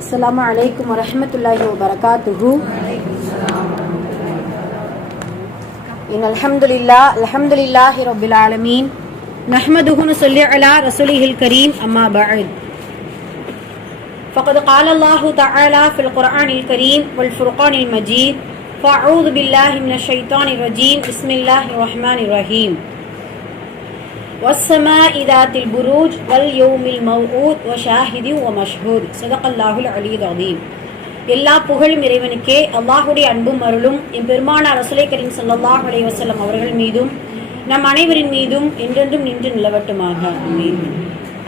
அஸ்ஸலாமு அலைக்கும் வரஹ்மத்துல்லாஹி வபரகாத்துஹு. அல்ஹம்துலில்லாஹி ரப்பில் ஆலமீன் நஹ்மதுஹு நுஸல்லி அலா ரசூலிஹில் கரீம் அம்மா பஅத். ஃபகத் قال الله تعالى في القرآن الكريم والفرقان المجيد فأعوذ بالله من الشيطان الرجيم بسم الله الرحمن الرحيم والسماء ذات البروج واليوم الموعود وشاهد ومشهود صدق الله العلي العظيم. எல்லா புகழும் இறைவனுக்கே, அல்லாஹுடைய அன்பும் அருளும் எம்பெருமானார் ரசூலை கரீம் ஸல்லல்லாஹு அலைஹி வஸல்லம் அவர்கள் மீதும் நம் அனைவரின் மீதும் என்றென்றும் நின்று நிலவட்டுமாக. ஆமீன்.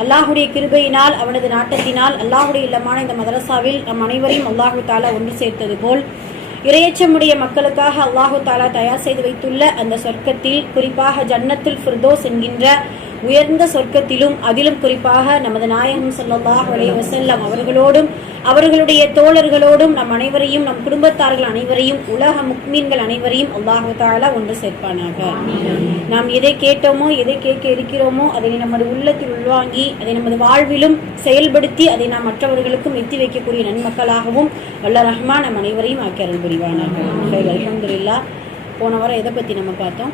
அல்லாஹுடைய கிருபையினால், அவனது நாட்டத்தினால், அல்லாஹுடைய இல்லமான இந்த மதரசாவில் நம் அனைவரையும் அல்லாஹு தாலா ஒன்று சேர்த்தது போல் இறையச்சமுடைய மக்களுக்காக அல்லாஹு தாலா தயார் செய்து வைத்துள்ள அந்த சொர்க்கத்தில், குறிப்பாக ஜன்னத்துல் ஃபிர்தௌஸ் என்கின்ற உயர்ந்த சொர்க்கத்திலும், அதிலும் குறிப்பாக நமது நாயகம் ஸல்லல்லாஹு அலைஹி வஸல்லம் அவர்களோடும் அவர்களுடைய தோழர்களோடும் நம் அனைவரையும், நம் குடும்பத்தார்கள் அனைவரையும், உலக முக்மீன்கள் அனைவரையும் அல்லாஹு தாலா ஒன்று சேர்ப்பானாக. நாம் எதை கேட்டோமோ, எதை கேட்க இருக்கிறோமோ அதை நமது உள்ளத்தில் உள்வாங்கி, அதை நமது வாழ்விலும் செயல்படுத்தி, அதை நாம் மற்றவர்களுக்கும் எத்தி வைக்கக்கூடிய நன்மக்களாகவும் வல்ல ரஹ்மான் நம் அனைவரையும் ஆக்கி அருள் புரிவானாக. அல்ஹம்துலில்லாஹ். போன வாரம் எதை பத்தி நம்ம பார்த்தோம்?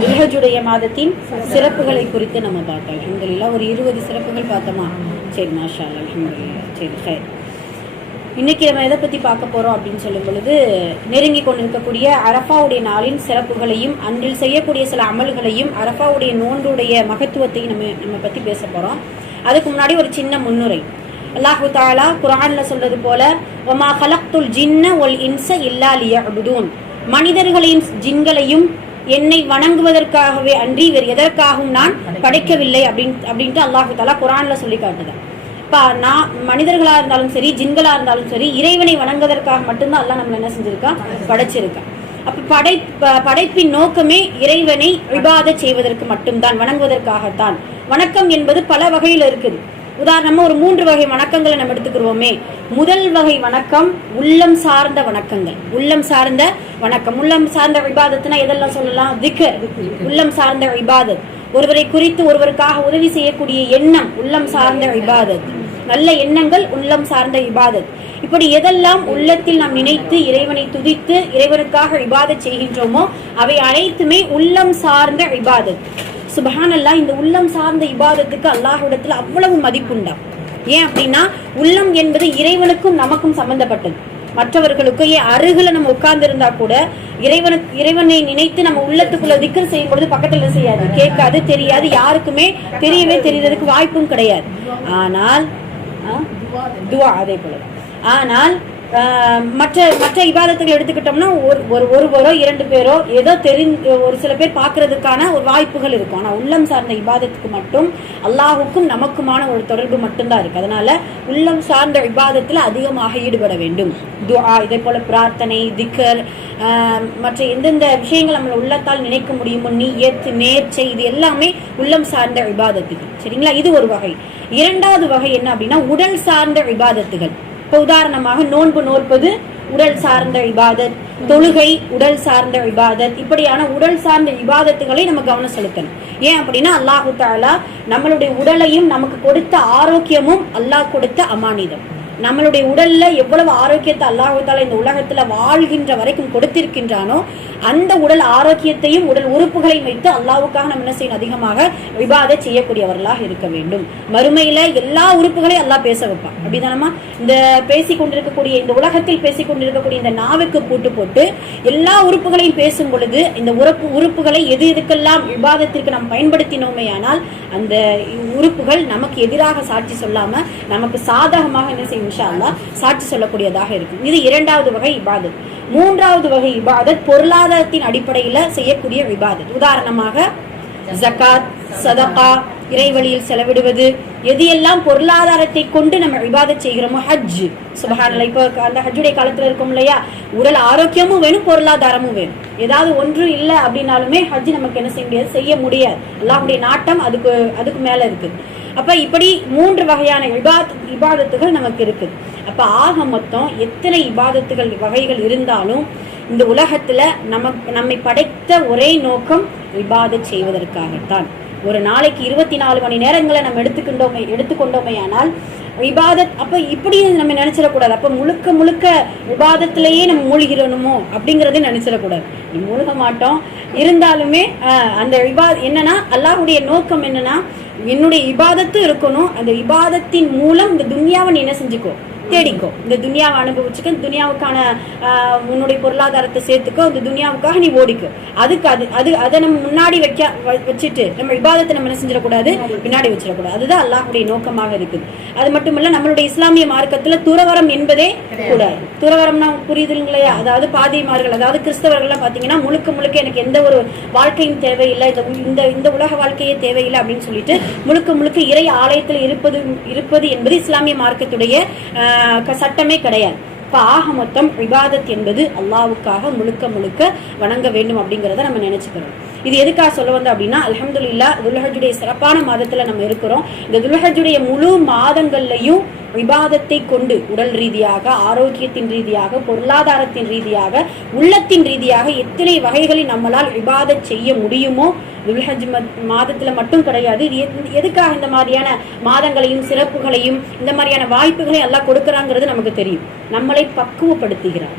துல்ஹஜ்ஜுடைய மாதத்தின் சிறப்புகளை குறித்து நம்ம பார்த்தோம். அல்ஹம்துலில்லாஹ். ஒரு 20 சிறப்புகள் பார்த்தோமா? சரி, மாஷா அல்லாஹ். அல்ஹம்துலில்லாஹ். சரி, சரி. இன்னைக்கு நம்ம எதை பத்தி பார்க்க போறோம் அப்படின்னு சொல்லும் பொழுது, நெருங்கி கொண்டிருக்கக்கூடிய அரஃபாவுடைய நாளின் சிறப்புகளையும், அன்றில் செய்யக்கூடிய சில அமல்களையும், அரஃபாவுடைய நோன்புடைய மகத்துவத்தையும் நம்ம பத்தி பேச போறோம். அதுக்கு முன்னாடி ஒரு சின்ன முன்னுரை. அல்லாஹு தாலா குர்ஆன்ல சொல்றது போல, வமா கலக்துல் ஜின்ன வல் இன்ஸ இல்லா லியஅ்புதூன், மனிதர்களையும் ஜின்களையும் என்னை வணங்குவதற்காகவே அன்றி வேறு எதற்காகவும் நான் படைக்கவில்லை அப்படின்ட்டு அல்லாஹு தாலா குர்ஆன்ல சொல்லி காட்டுதான். இப்போ நான் மனிதர்களா இருந்தாலும் சரி, ஜின்களா இருந்தாலும் சரி, இறைவனை வணங்குவதற்காக மட்டும்தான் அல்லாஹ் நம்மள என்ன செஞ்சிருக்கான்? படைச்சிருக்கான். அப்ப படைப்பின் நோக்கமே இறைவனை இபாதத் செய்வதற்கு மட்டும்தான், வணங்குவதற்காகத்தான். வணக்கம் என்பது பல வகையில் இருக்குது. உதாரணமா ஒரு 3 வகை வணக்கங்களை நம்ம எடுத்துக்கிறோமே. முதல் வகை வணக்கம் உள்ளம் சார்ந்த வணக்கங்கள். உள்ளம் சார்ந்த வணக்கம், உள்ளம் சார்ந்த இபாதத்னா எதெல்லாம் சொல்லலாம்? திக்ர், உள்ளம் சார்ந்த இபாதத். ஒருவரை குறித்து ஒருவருக்காக உதவி செய்யக்கூடிய எண்ணம் உள்ளம் சார்ந்த இபாதத். நல்ல எண்ணங்கள் உள்ளம் சார்ந்த இபாதத். இப்படி எதெல்லாம் உள்ளத்தில் நாம் நினைத்து இறைவனை துதித்து இறைவனுக்காக இபாதத் செய்கின்றோமோ அவை அனைத்துமே உள்ளம் சார்ந்த இபாதத். சுப்ஹானல்லாஹ். இந்த உள்ளம் சார்ந்த இபாதத்துக்கு அல்லாஹ்விடத்துல அவ்வளவு மதிப்புண்டா? ஏன் அப்படின்னா, உள்ளம் என்பது இறைவனுக்கும் நமக்கும் சம்பந்தப்பட்டது. மற்றவர்களுக்கு அருகில நம்ம உட்கார்ந்து இருந்தா கூட இறைவனை நினைத்து நம்ம உள்ளத்துக்குள்ள திக்ர் செய்யும் பொழுது பக்கத்துல செய்யாது, கேட்காது, தெரியாது, யாருக்குமே தெரியவே தெரியறதுக்கு வாய்ப்பும் கிடையாது. ஆனால் துவா அதே போல. ஆனால் மற்ற இபாதத்துகள் எடுத்துக்கிட்டோம்னா ஒருவரோ 2 பேரோ ஏதோ ஒரு சில பேர் பார்க்கறதுக்கான ஒரு வாய்ப்புகள் இருக்கும். ஆனா உள்ளம் சார்ந்த இபாதத்துக்கு மட்டும் அல்லாஹுக்கும் நமக்குமான ஒரு தொடர்பு மட்டும்தான் இருக்கு. அதனால உள்ளம் சார்ந்த இபாதத்துல அதிகமாக ஈடுபட வேண்டும். துஆ, இதே போல பிரார்த்தனை, திக்ர், மற்ற எந்தெந்த விஷயங்கள் நம்ம உள்ளத்தால் நினைக்க முடியுமோ, நியத், நேர்ச்சை, இது எல்லாமே உள்ளம் சார்ந்த இபாதத்துகள். சரிங்களா? இது ஒரு வகை. இரண்டாவது வகை என்ன அப்படின்னா, உடல் சார்ந்த இபாதத்துகள். இப்போ உதாரணமாக நோன்பு நோற்பது உடல் சார்ந்த இபாதத், தொழுகை உடல் சார்ந்த இபாதத். இப்படியான உடல் சார்ந்த இபாதத்துகளை நம்ம கவனம் செலுத்தணும். ஏன் அப்படின்னா, அல்லாஹு தஆலா நம்மளுடைய உடலையும் நமக்கு கொடுத்த ஆரோக்கியமும் அல்லாஹ் கொடுத்த அமானிதம். நம்மளுடைய உடல்ல எவ்வளவு ஆரோக்கியத்தை அல்லாஹு தஆலா இந்த உலகத்துல வாழ்கின்ற வரைக்கும் கொடுத்திருக்கின்றானோ, அந்த உடல் ஆரோக்கியத்தையும் உடல் உறுப்புகளையும் வைத்து அல்லாஹ்வுக்காக நம்ம என்ன செய்யணும்? அதிகமாக இபாதத் செய்யக்கூடியவர்களாக இருக்க வேண்டும். மறுமையில எல்லா உறுப்புகளையும் அல்லாஹ் பேச வைப்பான். அப்படிதானமா? இந்த பேசிக்கொண்டிருக்கக்கூடிய, இந்த உலகத்தில் பேசிக்கொண்டிருக்கக்கூடிய இந்த நாவுக்கு பூட்டு போட்டு எல்லா உறுப்புகளையும் பேசும் பொழுது, இந்த உறுப்புகளை எதுக்கெல்லாம் இபாதத்திற்கு நாம் பயன்படுத்தினோமே ஆனால் அந்த உறுப்புகள் நமக்கு எதிராக சாட்சி சொல்லாம நமக்கு சாதகமாக என்ன செய்யும்? இன்ஷா அல்லாஹ் சாட்சி சொல்லக்கூடியதாக இருக்கும். இது இரண்டாவது வகை இபாதத். மூன்றாவது வகை இபாதத் பொருளாதாரத்தின் அடிப்படையில செய்யக்கூடிய இபாதத். உதாரணமாக ஜகாத், சதகா, இறைவழியில் செலவிடுவது, எது எல்லாம் பொருளாதாரத்தை கொண்டு நம்ம இபாதத் செய்கிறோமோ. ஹஜ், சுப்ஹானல்லாஹ். இப்போ அந்த ஹஜ்ஜுடைய காலத்துல இருக்கும் இல்லையா, உடல் ஆரோக்கியமும் வேணும், பொருளாதாரமும் வேணும். ஏதாவது ஒன்று இல்லை அப்படின்னாலுமே ஹஜ் நமக்கு என்ன செய்ய முடியாது? செய்ய முடியாது. அல்லாஹ்வுடைய நாட்டம் அதுக்கு மேல இருக்கு. அப்ப இப்படி 3 வகையான இபாதத்துகள் நமக்கு இருக்குது. அப்ப ஆக மொத்தம் எத்தனை இபாதத்துகள் வகைகள் இருந்தாலும் இந்த உலகத்துல நம்மை படைத்த ஒரே நோக்கம் இபாதத் செய்வதற்காகத்தான். ஒரு நாளைக்கு 24 மணி நேரங்களை நம்ம எடுத்துக்கொண்டோமே ஆனால் இபாதத் அப்ப இப்படி நம்ம நினைச்சிடக்கூடாது. அப்ப முழுக்க முழுக்க இபாதத்திலேயே நம்ம மூழ்கிறணுமோ அப்படிங்கறதே நினைச்சிடக்கூடாது. மூழ்க மாட்டோம், இருந்தாலுமே அந்த என்னன்னா அல்லாஹ்வுடைய நோக்கம் என்னன்னா என்னுடைய இபாதத்து இருக்கணும். அந்த இபாதத்தின் மூலம் இந்த துன்யாவை நீ என்ன செஞ்சுக்கோ, தேடிக்கோ, இந்த துன்யாவை அனுபவிச்சுக்க, இந்த துன்யாவுக்கான உன்னுடைய பொருளாதாரத்தை சேர்த்துக்கோ, இந்த துன்யாவுக்காக நீ ஓடிக்கோ. அதுக்கு அதை நம்ம முன்னாடி வச்சுட்டு நம்ம இபாதத்தை நம்ம என்ன செஞ்சிடக்கூடாது, பின்னாடி வச்சிடக்கூடாது. அதுதான் அல்லாஹ்வுடைய நோக்கமாக இருக்குது. அது மட்டுமல்ல, நம்மளுடைய இஸ்லாமிய மார்க்கத்துல துறவரம் என்பதே கூடாது. துறவரம்னா புரியுதுங்களா? அதாவது பாதிமார்கள், அதாவது கிறிஸ்தவர்கள்லாம் பாத்தீங்கன்னா முழுக்க முழுக்க எனக்கு எந்த ஒரு வாழ்க்கையும் தேவையில்லை, இந்த உலக வாழ்க்கையே தேவையில்லை அப்படின்னு சொல்லிட்டு முழுக்க முழுக்க இறை ஆலயத்தில் இருப்பது என்பது இஸ்லாமிய மார்க்கத்துடைய சட்டமே கிடையாது. இப்ப ஆக மொத்தம் இபாதத் என்பது அல்லாஹ்வுக்காக முழுக்க முழுக்க வணங்க வேண்டும் அப்படிங்கறத நம்ம நினைச்சுக்கிறோம். இது எதுக்காக சொல்ல வந்தோம் அப்படின்னா, அல்ஹம்துலில்லாஹ் துல்ஹஜ்ஜுடைய சிறப்பான மாதத்துல நம்ம இருக்கிறோம். இந்த துல்ஹஜ்ஜுடைய முழு மாதங்கள்லையும் இபாதத்தை கொண்டு உடல் ரீதியாக, ஆரோக்கியத்தின் ரீதியாக, பொருளாதாரத்தின் ரீதியாக, உள்ளத்தின் ரீதியாக எத்தனை வகைகளில் நம்மளால் இபாதத் செய்ய முடியுமோ துல்ஹஜ் மாதத்துல மட்டும் கிடையாது. எதுக்காக இந்த மாதிரியான மாதங்களையும் சிறப்புகளையும் இந்த மாதிரியான வாய்ப்புகளையும் எல்லாம் கொடுக்கறாங்கிறது நமக்கு தெரியும். நம்மளை பக்குவப்படுத்துகிறார்.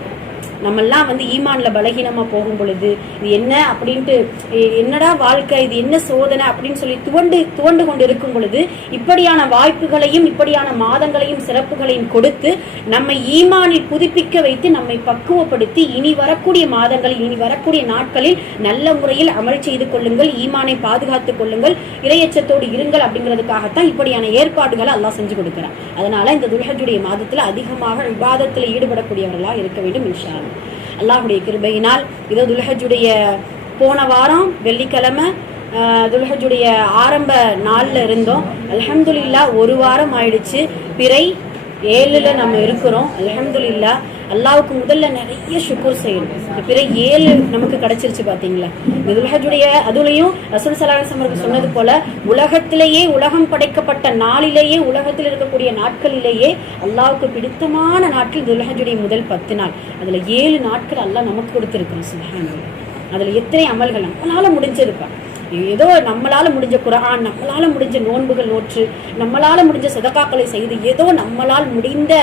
நம்மெல்லாம் ஈமான்ல பலகீனமா போகும் பொழுது இது என்ன அப்படின்ட்டு, என்னடா வாழ்க்கை, இது என்ன சோதனை அப்படின்னு சொல்லி துவண்டு கொண்டு இருக்கும் பொழுது இப்படியான வாய்ப்புகளையும் இப்படியான மாதங்களையும் சிறப்புகளையும் கொடுத்து நம்மை ஈமானில் புதுப்பிக்க வைத்து நம்மை பக்குவப்படுத்தி இனி வரக்கூடிய மாதங்களில், இனி வரக்கூடிய நாட்களில் நல்ல முறையில் அமல் செய்து கொள்ளுங்கள், ஈமானை பாதுகாத்துக் கொள்ளுங்கள், இறையச்சத்தோடு இருங்கள் அப்படிங்கிறதுக்காகத்தான் இப்படியான ஏற்பாடுகளை அல்லாஹ் செஞ்சு கொடுக்கிறார். அதனால இந்த துல்ஹஜ்ஜுடைய மாதத்துல அதிகமாக இபாதத்தில் ஈடுபடக்கூடியவர்களா இருக்க வேண்டும் இன்ஷா அல்லாஹ். அல்லாஹ்வுடைய கிருபையினால் இதோ துல்ஹஜ்ஜுடைய போன வாரம் வெள்ளிக்கிழமை துல்ஹஜ்ஜுடைய ஆரம்ப நாள்ல இருந்தோம். அல்ஹம்துலில்லாஹ் ஒரு வாரம் ஆயிடுச்சு. பிறை 7ல நம்ம இருக்கிறோம். அல்ஹம்துலில்லாஹ் அல்லாஹ்வுக்கு முதல்ல நிறைய ஷுக்ர் செய்யணும். இந்த பிறை 7 நமக்கு கிடைச்சிருச்சு பாத்தீங்களா. இந்த துல்ஹஜ்ஜுடைய அதுலயும் ரசூல் ஸல்லல்லாஹு அலைஹி வஸல்லம் சொன்னது போல உலகத்திலேயே, உலகம் படைக்கப்பட்ட நாளிலேயே, உலகத்தில் இருக்கக்கூடிய நாட்களிலேயே அல்லாஹ்வுக்கு பிடித்தமான நாட்கள் துல்ஹஜ்ஜுடைய முதல் 10 நாள். அதுல 7 நாட்கள் அல்லாஹ் நமக்கு கொடுத்திருக்கான். சுப்ஹானல்லாஹ். அதுல எத்தனை அமல்கள் நம்மளால முடிஞ்சிருப்பா. ஏதோ நம்மளால முடிஞ்ச குர்ஆன், நம்மளால முடிஞ்ச நோன்புகள் நோற்று, நம்மளால முடிஞ்ச சதகாக்களை செய்து, ஏதோ நம்மளால் முடிந்த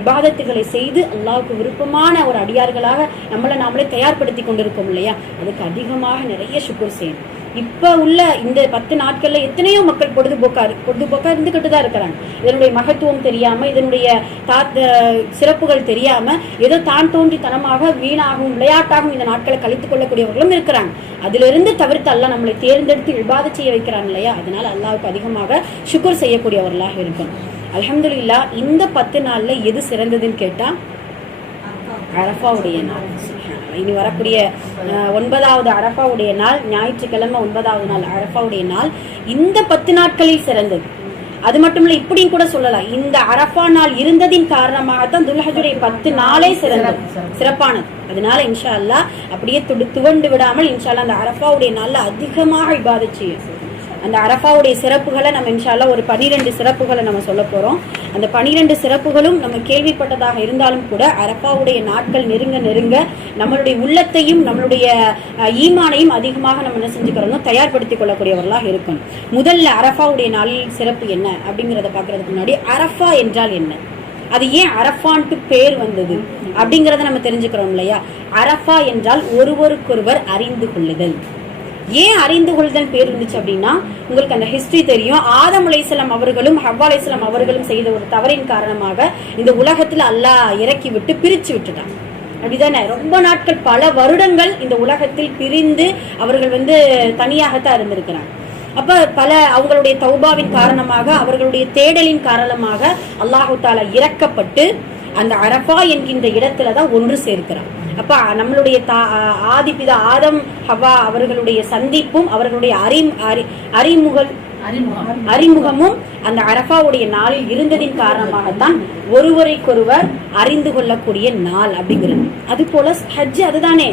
இபாதத்துகளை செய்து அல்லாஹ்வுக்கு விருப்பமான ஒரு அடியார்களாக நம்மளை நாமளே தயார்படுத்தி கொண்டிருக்கோம் இல்லையா. அதுக்கு அதிகமாக நிறைய ஷுக்ர் செய்யணும். இப்ப உள்ள இந்த 10 நாட்கள்ல எத்தனையோ மக்கள் பொழுதுபோக்கா இருந்துகிட்டு தான் இருக்கிறாங்க. இதனுடைய மகத்துவம் தெரியாம, இதனுடைய சிறப்புகள் தெரியாம ஏதோ தான் தோன்றித்தனமாக வீணாகவும் விளையாட்டாகவும் இந்த நாட்களை கழித்துக் கொள்ளக்கூடியவர்களும் இருக்கிறாங்க. அதுல இருந்து தவிர்த்து அல்லாஹ் நம்மளை தேர்ந்தெடுத்து இபாதத் செய்ய வைக்கிறான் இல்லையா. அதனால அல்லாஹ்வுக்கு அதிகமாக ஷுக்ர் செய்யக்கூடியவர்களாக இருக்கணும். அல்ஹம்துலில்லாஹ் இந்த 10 நாள்ல எது சிறந்ததுன்னு கேட்டா அரஃபாவுடைய நாள். இனி வரக்கூடிய 9வது அரஃபாவுடைய நாள், ஞாயிற்றுக்கிழமை 9வது நாள் அரஃபாவுடைய நாள் இந்த 10 நாட்களில் சிறந்தது. அது மட்டும் இல்ல, இப்படியும் கூட சொல்லலாம், இந்த அரஃபா நாள் இருந்ததின் காரணமாகத்தான் துல்ஹஜ்ஜுடைய 10 நாளே சிறப்பானது. அதனால இன்ஷா அல்லாஹ் அப்படியே துவண்டு விடாமல் இன்ஷா அல்லாஹ் அந்த அரஃபாவுடைய நாள்ல அதிகமாக இபாதத் செய்யும். அந்த அரஃபாவுடைய சிறப்புகளை நம்ம இன்ஷா அல்லாஹ் ஒரு 12 சிறப்புகளை நம்ம சொல்ல போறோம். அந்த 12 சிறப்புகளும் நம்ம கேள்விப்பட்டதாக இருந்தாலும் கூட அரஃபாவுடைய நாட்கள் நெருங்க நம்மளுடைய உள்ளத்தையும் நம்மளுடைய ஈமானையும் அதிகமாக நம்ம என்ன செஞ்சுக்கிறோம், தயார்படுத்திக் கொள்ளக்கூடியவர்களாக இருக்கணும். முதல்ல அரஃபாவுடைய நாளில் சிறப்பு என்ன அப்படிங்கிறத பாக்குறதுக்கு முன்னாடி அரஃபா என்றால் என்ன, அது ஏன் அரஃபான்ட்டு பேர் வந்தது அப்படிங்கறத நம்ம தெரிஞ்சுக்கிறோம் இல்லையா. அரஃபா என்றால் ஒருவருக்கொருவர் அறிந்து கொள்ளுதல். ஏன் அறிந்து கொள்ளுதல் பேர் இருந்துச்சு அப்படின்னா, உங்களுக்கு அந்த ஹிஸ்டரி தெரியும். ஆதம் அலைஹிஸ்ஸலாம் அவர்களும் ஹவ்வா அலைஹிஸ்ஸலாம் அவர்களும் செய்த ஒரு தவறின் காரணமாக இந்த உலகத்துல அல்லாஹ் இறக்கி விட்டு பிரிச்சு விட்டுட்டான். அப்படிதானே. ரொம்ப நாட்கள், பல வருடங்கள் இந்த உலகத்தில் பிரிந்து அவர்கள் தனியாகத்தான் இருந்திருக்கிறாங்க. அப்ப அவங்களுடைய தௌபாவின் காரணமாக, அவர்களுடைய தேடலின் காரணமாக அல்லாஹு தஆலா இறக்கப்பட்டு அந்த அரஃபா என்கின்ற இடத்துலதான் ஒன்று சேர்க்கிறான். அப்ப நம்மளுடைய ஆதிபிதா ஆதம் ஹவ்வா அவர்களுடைய சந்திப்பும் அவர்களுடைய அறிமுகமும் அந்த அரஃபாவுடைய நாளில் இருந்ததின் காரணமாகத்தான் ஒருவரைக்கொருவர் அறிந்து கொள்ளக்கூடிய நாள் அப்படிங்கிறது. அது போல ஹஜ் அதுதானே,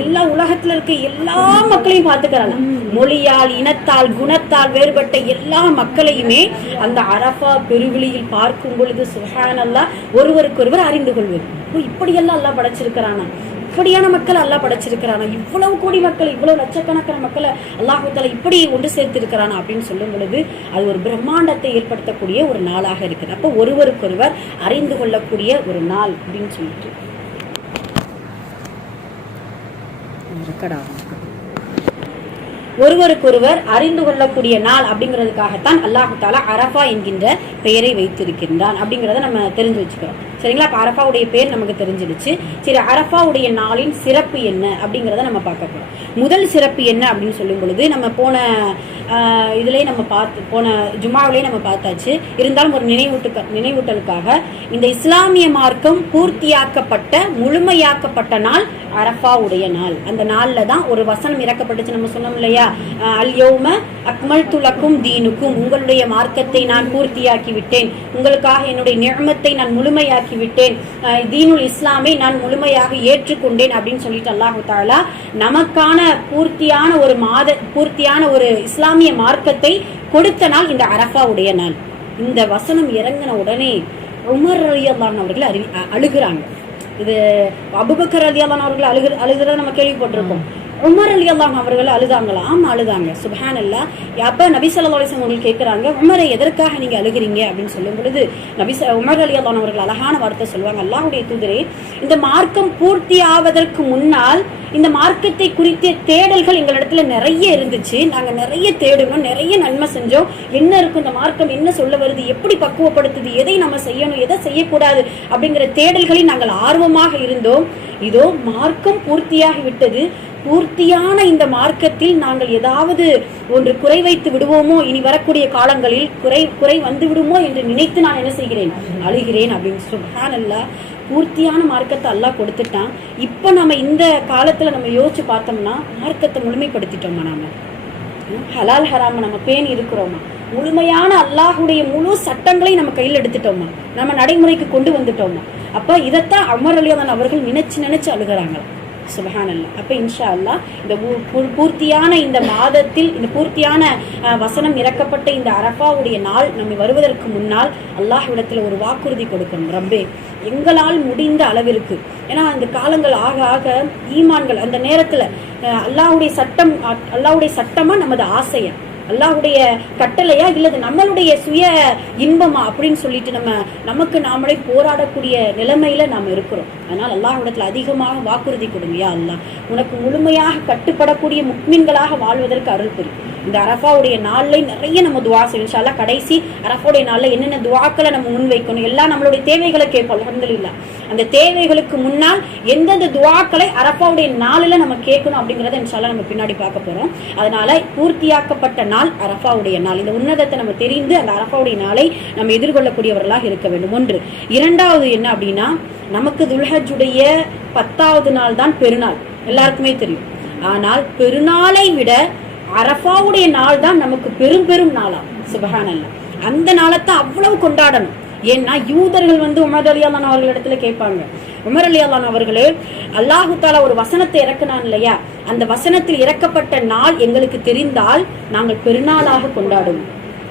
எல்லா உலகத்துல இருக்க எல்லா மக்களையும் பார்த்துக்கிறாங்க. மொழியால், இனத்தால், குணத்தால் வேறுபட்ட எல்லா மக்களையுமே அந்த அரஃபா பெருவெளியில் பார்க்கும் பொழுது சுப்ஹானல்லாஹ் ஒருவருக்கொருவர் அறிந்து கொள்வது. இப்படியெல்லாம் அல்லாஹ் படைச்சிருக்கிறானா. இப்படியான மக்கள் அல்லாஹ் படைச்சிருக்கிறானா, இவ்வளவு கோடி மக்கள், இவ்வளவு லட்சக்கணக்கான மக்களை அல்லாஹ் தஆலா இப்படி ஒன்று சேர்த்திருக்கிறானா அப்படின்னு சொல்லும் பொழுது அது ஒரு பிரம்மாண்டத்தை ஏற்படுத்தக்கூடிய ஒரு நாளாக இருக்குது. அப்போ ஒருவருக்கொருவர் அறிந்து கொள்ளக்கூடிய ஒரு நாள் அப்படின்னு சொல்லிட்டு ஒருவருக்கொருவர் அறிந்து கொள்ளக்கூடிய நாள் அப்படிங்கிறதுக்காகத்தான் அல்லாஹ் தஆலா அரஃபா என்கின்ற பெயரை வைத்திருக்கின்றான் அப்படிங்கிறத நம்ம தெரிஞ்சு வச்சுக்கிறோம். சரிங்களா? அப்ப அரஃபாவுடைய பேர் நமக்கு தெரிஞ்சிடுச்சு. சரி, அரஃபாவுடைய நாளின் சிறப்பு என்ன அப்படிங்கிறத நம்ம பார்க்க போறோம். முதல் சிறப்பு என்ன அப்படின்னு சொல்லும் பொழுது நம்ம போன இதுலேயே நம்ம போன ஜுமாவிலேயே நம்ம பார்த்தாச்சு. இருந்தாலும் ஒரு நினைவூட்டலுக்காக இந்த இஸ்லாமிய மார்க்கம் பூர்த்தியாக்கப்பட்ட முழுமையாக்கப்பட்ட நாள் அரஃபாவுடைய நாள். அந்த நாள்ல தான் ஒரு வசனம் இறக்கப்பட்டுச்சு. நம்ம சொன்னோம் இல்லையா, அல் யௌம அக்மல்து லக்கும் தீனுக்கும், உங்களுடைய மார்க்கத்தை நான் பூர்த்தியாக்கி விட்டேன், உங்களுக்காக என்னுடைய நிஅமத்தை நான் முழுமையாக்கி விட்டேன், தீனுல் இஸ்லாமை நான் முழுமையாக ஏற்றுக்கொண்டேன் அப்படின்னு சொல்லிட்டு அல்லாஹ் தஆலா நமக்கான பூர்த்தியான ஒரு இஸ்லாமிய மார்க்கத்தை கொடுத்த நாள் இந்த அரஃபாவுடைய நாள். இந்த வசனம் இறங்கின உடனே உமர் ரலியல்லாஹு அவர்கள் அழுகிறாங்க. இது அபூபக்கர் ரலியல்லாஹு அவர்கள் அழுகிறத நம்ம கேள்விப்பட்டிருக்கோம். உமர் ரலியல்லாஹு அவர்கள் அழுதாங்களா? ஆமா, அழுதாங்க. சுப்ஹானல்லாஹ். அப்ப நபி ஸல்லல்லாஹு அலைஹி வஸல்லம் அவர்கள் கேட்கிறாங்க, உமரை எதற்காக நீங்க அழுகிறீங்க அப்படின்னு சொல்லும் பொழுது உமர் ரலியல்லாஹு அவர்கள் அழகான வார்த்தை சொல்லுவாங்க, அல்லாஹ்வுடைய தூதரே, இந்த மார்க்கம் பூர்த்தி ஆவதற்கு முன்னால் இந்த மார்க்கத்தை குறித்த தேடல்கள் எங்களிடத்துல நிறைய இருந்துச்சு. நாங்க நிறைய தேடணும், நிறைய நன்மை செஞ்சோம். என்ன இருக்கும் இந்த மார்க்கம், என்ன சொல்ல வருது, எப்படி பக்குவப்படுத்துது, எதை நம்ம செய்யணும், எதை செய்யக்கூடாது அப்படிங்கிற தேடல்களில் நாங்கள் ஆர்வமாக இருந்தோம். இதோ மார்க்கம் பூர்த்தியாகி விட்டது. பூர்த்தியான இந்த மார்க்கத்தில் நாங்கள் ஏதாவது ஒன்று குறை வைத்து விடுவோமோ, இனி வரக்கூடிய காலங்களில் குறை வந்து விடுமோ என்று நினைத்து நான் என்ன செய்கிறேன், அழுகிறேன் அப்படின்னு. சுப்ஹானல்லாஹ். பூர்த்தியான மார்க்கத்தை அல்லாஹ் கொடுத்துட்டான். இப்ப நம்ம இந்த காலத்துல நம்ம யோசிச்சு பார்த்தோம்னா மார்க்கத்தை முழுமைப்படுத்திட்டோமா, நாம ஹலால் ஹராம நம்ம பேணி இருக்கிறோமா, முழுமையான அல்லாஹுடைய முழு சட்டங்களை நம்ம கையில் எடுத்துட்டோமா, நம்ம நடைமுறைக்கு கொண்டு வந்துட்டோமா? அப்ப இதைத்தான் உமர் ரலியல்லாஹு அவர்கள் நினைச்சு அழுகிறாங்க. சுப்ஹானல்லாஹ். அப்ப இன்ஷா அல்லாஹ் இந்த பூர்த்தியான இந்த மாதத்தில் இந்த பூர்த்தியான வசனம் இறக்கப்பட்ட இந்த அரஃபாவுடைய நாள் நம்ம வருவதற்கு முன்னால் அல்லாஹ்விடத்துல ஒரு வாக்குறுதி கொடுக்கணும். ரப்பே, எங்களால் முடிந்த அளவிற்கு, ஏன்னா இந்த காலங்கள் ஆக ஆக ஈமான்கள் அந்த நேரத்துல அல்லாஹ்வுடைய சட்டமா நமது ஆசையா, அல்லாஹ்வுடைய கட்டளையா, இல்லது நம்மளுடைய சுய இன்பமா அப்படின்னு சொல்லிட்டு நமக்கு நாமளே போராடக்கூடிய நிலைமையில நாம இருக்கிறோம். அதனால் அல்லாஹ்விடத்துல அதிகமாக வாக்குறுதி கொடுங்கயா அல்லாஹ், உனக்கு முழுமையாக கட்டுப்படக்கூடிய முக்மீன்களாக வாழ்வதற்கு அருள் புரி. இந்த அரஃபாவுடைய நாள்ல நிறைய நம்ம துவா செய்யணும். இன்ஷா அல்லாஹ் கடைசி அரஃபாவுடைய நாள்ல என்னென்ன துவாக்களை நம்ம முன்வைக்கணும், எல்லாம் நம்மளுடைய தேவைகளை கேட்போம். அல்ஹம்துலில்லாஹ். அந்த தேவைகளுக்கு முன்னால் எந்தெந்த துவாக்களை அரஃபாவுடைய நாளில நம்ம கேட்கணும் அப்படிங்கறத இன்ஷா அல்லாஹ் நம்ம பின்னாடி பார்க்க போறோம். அதனால பூர்த்தியாக்கப்பட்ட நாள் அரஃபாவுடைய நாள். இந்த உன்னதத்தை நம்ம தெரிந்து அந்த அரஃபாவுடைய நாளை நம்ம எதிர்கொள்ளக்கூடியவர்களாக இருக்க வேண்டும். ஒன்று. இரண்டாவது என்ன அப்படின்னா, நமக்கு துல்ஹஜ்ஜுடைய 10வது நாள் தான் பெருநாள், எல்லாருக்குமே தெரியும். ஆனால் பெருநாளை விட அரஃபாவுடைய நாள் தான் நமக்கு பெரும் நாளா. சுப்ஹானல்லாஹ். அந்த நாளைத்தான் அவ்வளவு கொண்டாடணும். ஏன்னா யூதர்கள் உமர் ரலியல்லாஹு அவர்களிடத்துல கேட்பாங்க, உமர் ரலியல்லாஹு அவர்களே, அல்லாஹு தஆலா ஒரு வசனத்தை இறக்குனான் இல்லையா, அந்த வசனத்தில் இறக்கப்பட்ட நாள் எங்களுக்கு தெரிந்தால் நாங்கள் பெருநாளாக கொண்டாடுவோம்.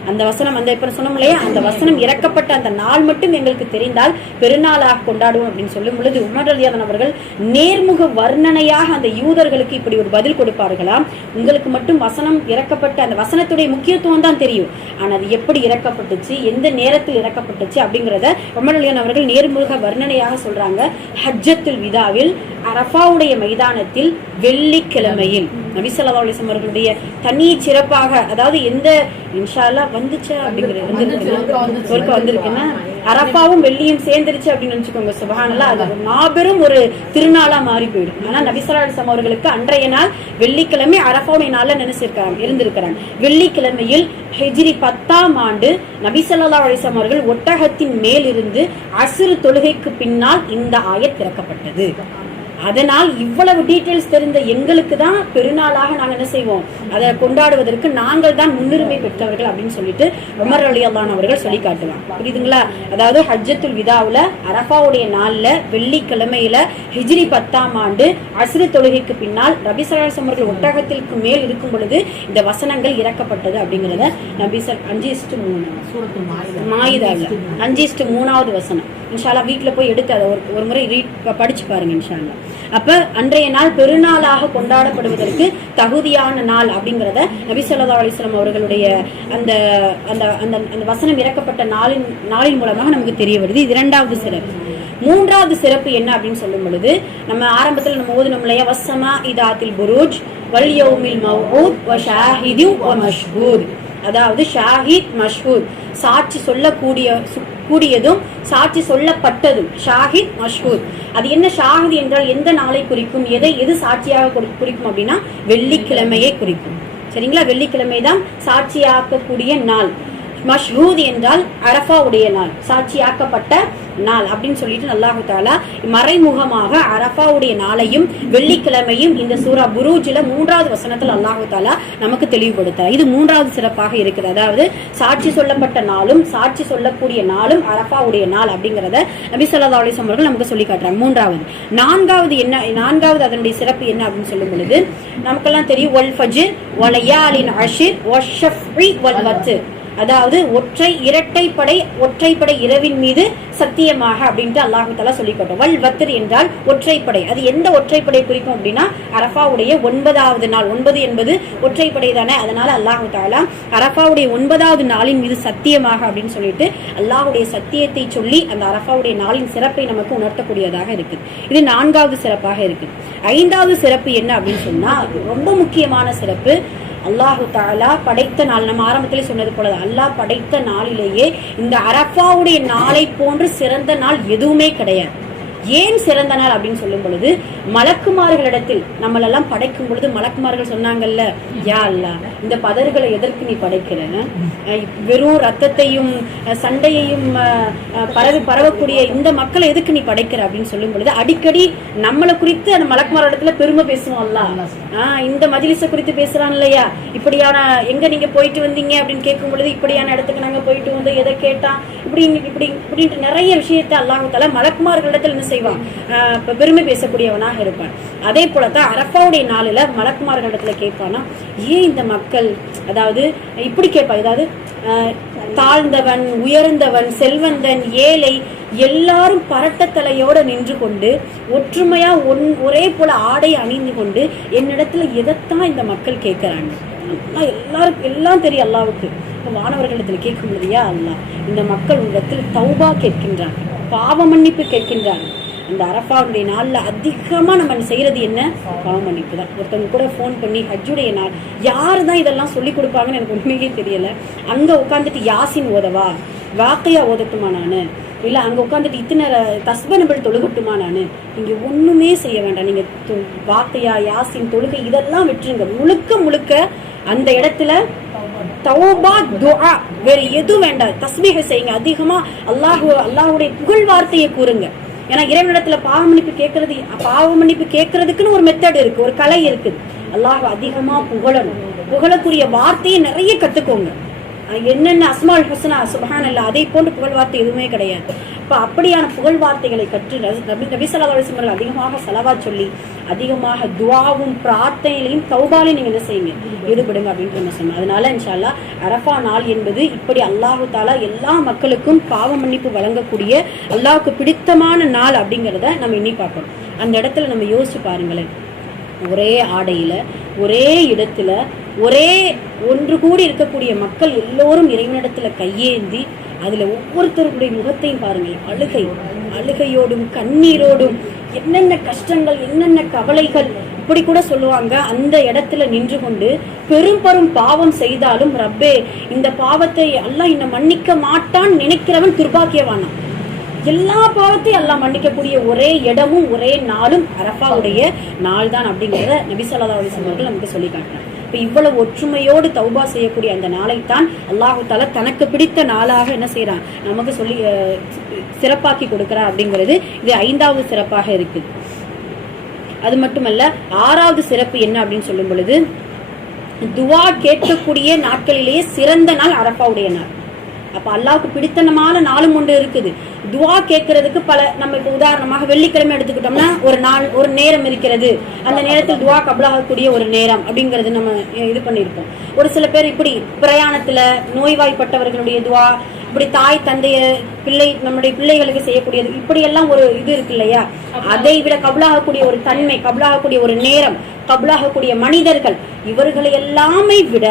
அந்த வசனம் இப்ப சொன்னோம் இல்லையா, அந்த வசனம் இறக்கப்பட்ட அந்த நாள் மட்டும் எங்களுக்கு தெரிந்தால் பெருநாளாக கொண்டாடுவோம் அப்படின்னு சொல்லும் பொழுது உமர் ரலியல்லாஹு அவர்கள் நேர்முக வர்ணனையாக அந்த யூதர்களுக்கு இப்படி ஒரு பதில் கொடுப்பார்களாம். உங்களுக்கு மட்டும் வசனம் இறக்கப்பட்ட அந்த வசனத்துடைய முக்கியத்துவம் தான் தெரியும், ஆனா அது எப்படி இறக்கப்பட்டுச்சு, எந்த நேரத்தில் இறக்கப்பட்டுச்சு அப்படிங்கிறத உமர் ரலியல்லாஹு அவர்கள் நேர்முக வர்ணனையாக சொல்றாங்க. ஹஜ்ஜத்துல் விதாவில் அரஃபாவுடைய மைதானத்தில் வெள்ளிக்கிழமையில் நபி ஸல்லல்லாஹு அலைஹி வஸல்லம் அவர்களுடைய தனி சிறப்பாக, அதாவது எந்த இன்ஷா அல்லாஹ் வந்துச்சா அப்படிங்கிறது வந்திருக்குன்னா அரஃபாவும் வெள்ளியும் சேர்ந்துருச்சு அப்படின்னு நினைச்சுக்கோங்க. சுப்ஹானல்லாஹ். அது மாபெரும் ஒரு திருநாளா மாறி போயிடும். ஆனா நபி ஸல்லல்லாஹு அலைஹி வஸல்லம் அவர்களுக்கு அன்றைய நாள் வெள்ளிக்கிழமை அரஃபாவுடைய நாள்ல இருந்திருக்கிறாங்க. வெள்ளிக்கிழமையில் ஹிஜ்ரி 10ஆம் ஆண்டு நபி ஸல்லல்லாஹு அலைஹி வஸல்லம் அவர்கள் ஒட்டகத்தின் மேல் இருந்து அஸ்ர் தொழுகைக்கு பின்னால் இந்த ஆயத் இறக்கப்பட்டது. அதனால் இவ்வளவு டீடைல்ஸ் தெரிந்த எங்களுக்கு தான் பெருநாளாக நாங்கள் என்ன செய்வோம், அதை கொண்டாடுவதற்கு நாங்கள் தான் முன்னுரிமை பெற்றவர்கள் அப்படின்னு சொல்லிட்டு உமர் ரலியல்லாஹு அவர்கள் சொல்லி காட்டுவாங்க. புரியுதுங்களா? அதாவது ஹஜ்ஜத்துல் விதாவுல அரஃபாவுடைய நாள்ல வெள்ளிக்கிழமையில ஹிஜ்ரி 10ஆம் ஆண்டு அஸ்ர் தொழுகைக்கு பின்னால் நபி ஸல்லல்லாஹு அலைஹி வஸல்லம் அவர்கள் ஒட்டகத்திற்கு மேல் இருக்கும் பொழுது இந்த வசனங்கள் இறக்கப்பட்டது அப்படிங்கிறத நபி 5:3 மாயிதாவில் 5:3வது வசனம். இன்ஷா அல்லாஹ் வீட்டுல போய் எடுத்து அதை ஒரு முறை படிச்சு பாருங்க இன்ஷா அல்லாஹ். அப்ப அன்றைய நாள் பெருநாளாக கொண்டாடப்படுவதற்கு தகுதியான நாள் அப்படிங்கிறத நபி ஸல்லல்லாஹு அலைஹி வஸல்லம் அவர்களுடைய அந்த அந்த அந்த வசனம் இறக்கப்பட்ட நாளின் மூலமாக நமக்கு தெரிய வருது. இது இரண்டாவது சிறப்பு. மூன்றாவது சிறப்பு என்ன அப்படின்னு சொல்லும் பொழுது, நம்ம ஆரம்பத்தில் நம்ம ஓதுனோம் இல்லையா, வஸ்ஸமா இதாத்தில் புரூஜ் வல் யௌமில் மவ்ஊத் வ ஷாஹிது வ மஷ்ஹூத். அதாவது ஷாஹித் மஷ்ஹூத், சாட்சி கூடியதும் சாட்சி சொல்லப்பட்டதும், ஷாஹித் மஷ்ஹூத். அது என்ன ஷாஹித் என்றால் எந்த நாளை குறிக்கும், எது சாட்சியாக குறிக்கும் அப்படின்னா வெள்ளிக்கிழமையை குறிக்கும். சரிங்களா, வெள்ளிக்கிழமை தான் சாட்சியாக்கக்கூடிய நாள். மஷ்ஹூத் என்றால் அரஃபாவுடைய நாள், சாட்சியாக்கப்பட்ட நாள் அப்படின்னு சொல்லிட்டு அல்லாஹு தஆலா மறைமுகமாக அரஃபாவுடைய நாளையும் வெள்ளிக்கிழமையும் இந்த சூரா புரூஜ்ல 3வது வசனத்தில் அல்லாஹு தஆலா நமக்கு தெளிவுபடுத்தார். இது 3வது சிறப்பாக இருக்குது. அதாவது சாட்சி சொல்லப்பட்ட நாளும் சாட்சி சொல்லக்கூடிய நாளும் அரஃபாவுடைய நாள் அப்படிங்கறத நபி ஸல்லல்லாஹு அலைஹி வஸல்லம் நமக்கு சொல்லி காட்டுறாங்க. 3வது. நான்காவது அதனுடைய சிறப்பு என்ன அப்படின்னு சொல்லும் பொழுது, நமக்கெல்லாம் தெரியும் வல் ஃபஜ்ர் வ லயாலின் அஷ்ர் வஷ்ஷஃபி வல் வத்ர். அதாவது ஒற்றைப்படை இரவின் மீது சத்தியமாக அப்படின்ட்டு அல்லாஹு தஆலா சொல்லி காட்டும். வல் வத்ர் என்றால் ஒற்றைப்படை. அது எந்த ஒற்றைப்படை குறிக்கும் அப்படின்னா அரஃபாவுடைய 9வது நாள். 9 என்பது ஒற்றைப்படை தானே, அதனால அல்லாஹு தஆலா அரஃபாவுடைய 9வது நாளின் மீது சத்தியமாக அப்படின்னு சொல்லிட்டு அல்லாஹுடைய சத்தியத்தை சொல்லி அந்த அரஃபாவுடைய நாளின் சிறப்பை நமக்கு உணர்த்தக்கூடியதாக இருக்கு. இது 4வது சிறப்பாக இருக்கு. 5வது சிறப்பு என்ன அப்படின்னு சொன்னா ரொம்ப முக்கியமான சிறப்பு. அல்லாஹு தஆலா படைத்த நாள், நம்ம ஆரம்பத்திலே சொன்னது போல அல்லாஹ் படைத்த நாளிலேயே இந்த அரஃபாவுடைய நாளை போன்று சிறந்த நாள் எதுவுமே கிடையாது. ஏன் சிறந்த நாள் அப்படின்னு சொல்லும் பொழுது, மலக்குமார்களிடத்தில் நம்மளெல்லாம் படைக்கும் பொழுது மலக்குமார்கள் சொன்னாங்கல்ல, யா அல்லாஹ் இந்த பதர்களை எதற்கு நீ படைக்கிற, வெறும் ரத்தத்தையும் சண்டையையும் பரவக்கூடிய இந்த மக்களை எதுக்கு நீ படைக்கிற அப்படின்னு சொல்லும் பொழுது அடிக்கடி நம்மளை குறித்து அந்த மலக்குமாரிடத்துல பெருமை பேசுவோம். அல்லாஹ் இந்த மஜ்லிஸை குறித்து பேசுறான் இல்லையா, இப்படியான எங்க நீங்க போயிட்டு வந்தீங்க அப்படின்னு கேட்கும் பொழுது இப்படியான இடத்துக்கு நாங்க போயிட்டு வந்து எதை கேட்டா இப்படின்ட்டு நிறைய விஷயத்தை அல்லாஹ் தஆலா மலக்குமார்களிடத்தில் செய்வான், பெருமை பேசக்கூடியவனாக இருப்பான். அதே போலதான் அரஃபாவுடைய நாளில மலக்குமார்களிடத்துல கேட்பானா, ஏன் இந்த மக்கள், அதாவது இப்படி கேட்பா, அதாவது தாழ்ந்தவன் உயர்ந்தவன் செல்வந்தன் ஏழை எல்லாரும் பரட்டத்தலையோட நின்று கொண்டு ஒற்றுமையா ஒரே போல ஆடை அணிந்து கொண்டு என்னிடத்துல எதைத்தான் இந்த மக்கள் கேட்கிறாங்க, எல்லாம் தெரியும் அல்லாவுக்கு. மாணவர்களிடத்துல கேட்க முடியா, அல்லாஹ் இந்த மக்கள் உங்களிடத்தில் தௌபா கேட்கின்றாங்க, பாவ மன்னிப்பு கேட்கின்றாங்க. இந்த அரஃபாவுடைய நாள்ல அதிகமா நம்ம செய்யறது என்ன, பாவ மன்னிப்பு தான். ஒருத்தவங்க கூட போன் பண்ணி ஹஜ்ஜுடைய நாள் யாரு தான் இதெல்லாம் சொல்லி கொடுப்பாங்கன்னு எனக்கு உண்மையே தெரியல. அங்க உட்காந்துட்டு யாசின் ஓதவா, வாக்கையா ஓதட்டுமா நானு, இல்ல அங்க உட்காந்துட்டு இத்தனை தஸ்பனபிள் தொழுகட்டுமா நானு, நீங்க ஒண்ணுமே செய்ய வேண்டாம். நீங்க வாக்கையா யாசின் தொழுகை இதெல்லாம் விட்டுருங்க. முழுக்க அந்த இடத்துல தௌபா துஆ, வேற எதுவும் வேண்டாம். தஸ்பீஹ் செய்யுங்க, அதிகமா அல்லாஹ்வுடைய புகழ் வார்த்தையை கூறுங்க. ஏன்னா இறைவனிடத்துல பாவ மன்னிப்பு கேட்கறதுக்குன்னு ஒரு மெத்தட் இருக்கு, ஒரு கலை இருக்குது. அல்லாஹ் அதிகமா புகழக்கூடிய வார்த்தையை நிறைய கத்துக்கோங்க. என்னென்ன அஸ்மால் ஹுஸ்னா சுப்ஹானல்லாஹ் அதை போன்று புகழ் வார்த்தை எதுவுமே கிடையாது. அப்ப அப்படியான புகழ் வார்த்தைகளை கற்று நபி ஸல்லல்லாஹு அலைஹி வஸல்லம் அதிகமாக ஸலவாத் சொல்லி அதிகமாக துஆவும் பிரார்த்தனையிலையும் தௌபாலையும் நீங்க என்ன செய்யுங்க, ஈடுபடுங்க அப்படின்னு நம்ம சொன்னோம். அதனால இன்ஷா அல்லாஹ் அரஃபா நாள் என்பது இப்படி அல்லாஹு தஆலா எல்லா மக்களுக்கும் பாவ மன்னிப்பு வழங்கக்கூடிய அல்லாஹ்வுக்கு பிடித்தமான நாள் அப்படிங்கிறத நம்ம எண்ணி பார்க்கணும். அந்த இடத்துல நம்ம யோசிச்சு பாருங்களேன், ஒரே ஆடையில ஒரே இடத்துல ஒரே ஒன்று கூடி இருக்கக்கூடிய மக்கள் எல்லோரும் இறைவனிடத்துல கையேந்தி அதுல ஒவ்வொருத்தருடைய முகத்தையும் பாருங்கள், அழுகையோடும் கண்ணீரோடும் என்னென்ன கஷ்டங்கள் என்னென்ன கவலைகள் இப்படி கூட சொல்லுவாங்க. அந்த இடத்துல நின்று கொண்டு பெரும் பாவம் செய்தாலும் ரப்பே இந்த பாவத்தை அல்லாஹ் இன்னும் மன்னிக்க மாட்டான் நினைக்கிறவன் துர்பாக்கியவானா. எல்லா பாவத்தையும் அல்லாஹ் மன்னிக்கக்கூடிய ஒரே இடமும் ஒரே நாளும் அரஃபாவுடைய நாள் தான் அப்படிங்கிறத நபி ஸல்லல்லாஹு அலைஹி வஸல்லம் நமக்கு சொல்லி காட்டினார். இப்ப இவ்வளவு ஒற்றுமையோடு தௌபா செய்யக்கூடிய அந்த நாளைத்தான் அல்லாஹு தஆலா தனக்கு பிடித்த நாளாக என்ன செய்யறான், நமக்கு சொல்லி சிறப்பாக்கி கொடுக்கிறார் அப்படிங்கிறது இது 5வது சிறப்பாக இருக்கு. அது மட்டுமல்ல 6வது சிறப்பு என்ன அப்படின்னு சொல்லும் பொழுது, துவா கேட்கக்கூடிய நாட்களிலேயே சிறந்த நாள் அரஃபாவுடைய நாள். அப்ப அல்லாஹ்வுக்கு பிடித்தமான நாளும் ஒன்று இருக்குது. துவா கேட்கறதுக்கு நம்ம இப்ப உதாரணமாக வெள்ளிக்கிழமை எடுத்துக்கிட்டோம்னா ஒரு நேரம் இருக்கிறது, அந்த நேரத்தில் துவா கபூலாகக்கூடிய ஒரு நேரம் அப்படிங்கறது நம்ம இது பண்ணிருப்போம். ஒரு சில பேர் இப்படி பிரயாணத்துல நோய்வாய்ப்பட்டவர்களுடைய துவா, இப்படி தாய் தந்தைய பிள்ளை நம்முடைய பிள்ளைகளுக்கு செய்யக்கூடியது, இப்படியெல்லாம் ஒரு இது இருக்கு இல்லையா, அதை விட கபுலாகக்கூடிய ஒரு தன்மை, கபுலாகக்கூடிய ஒரு நேரம், கபுலாகக்கூடிய மனிதர்கள், இவர்களை எல்லாமே விட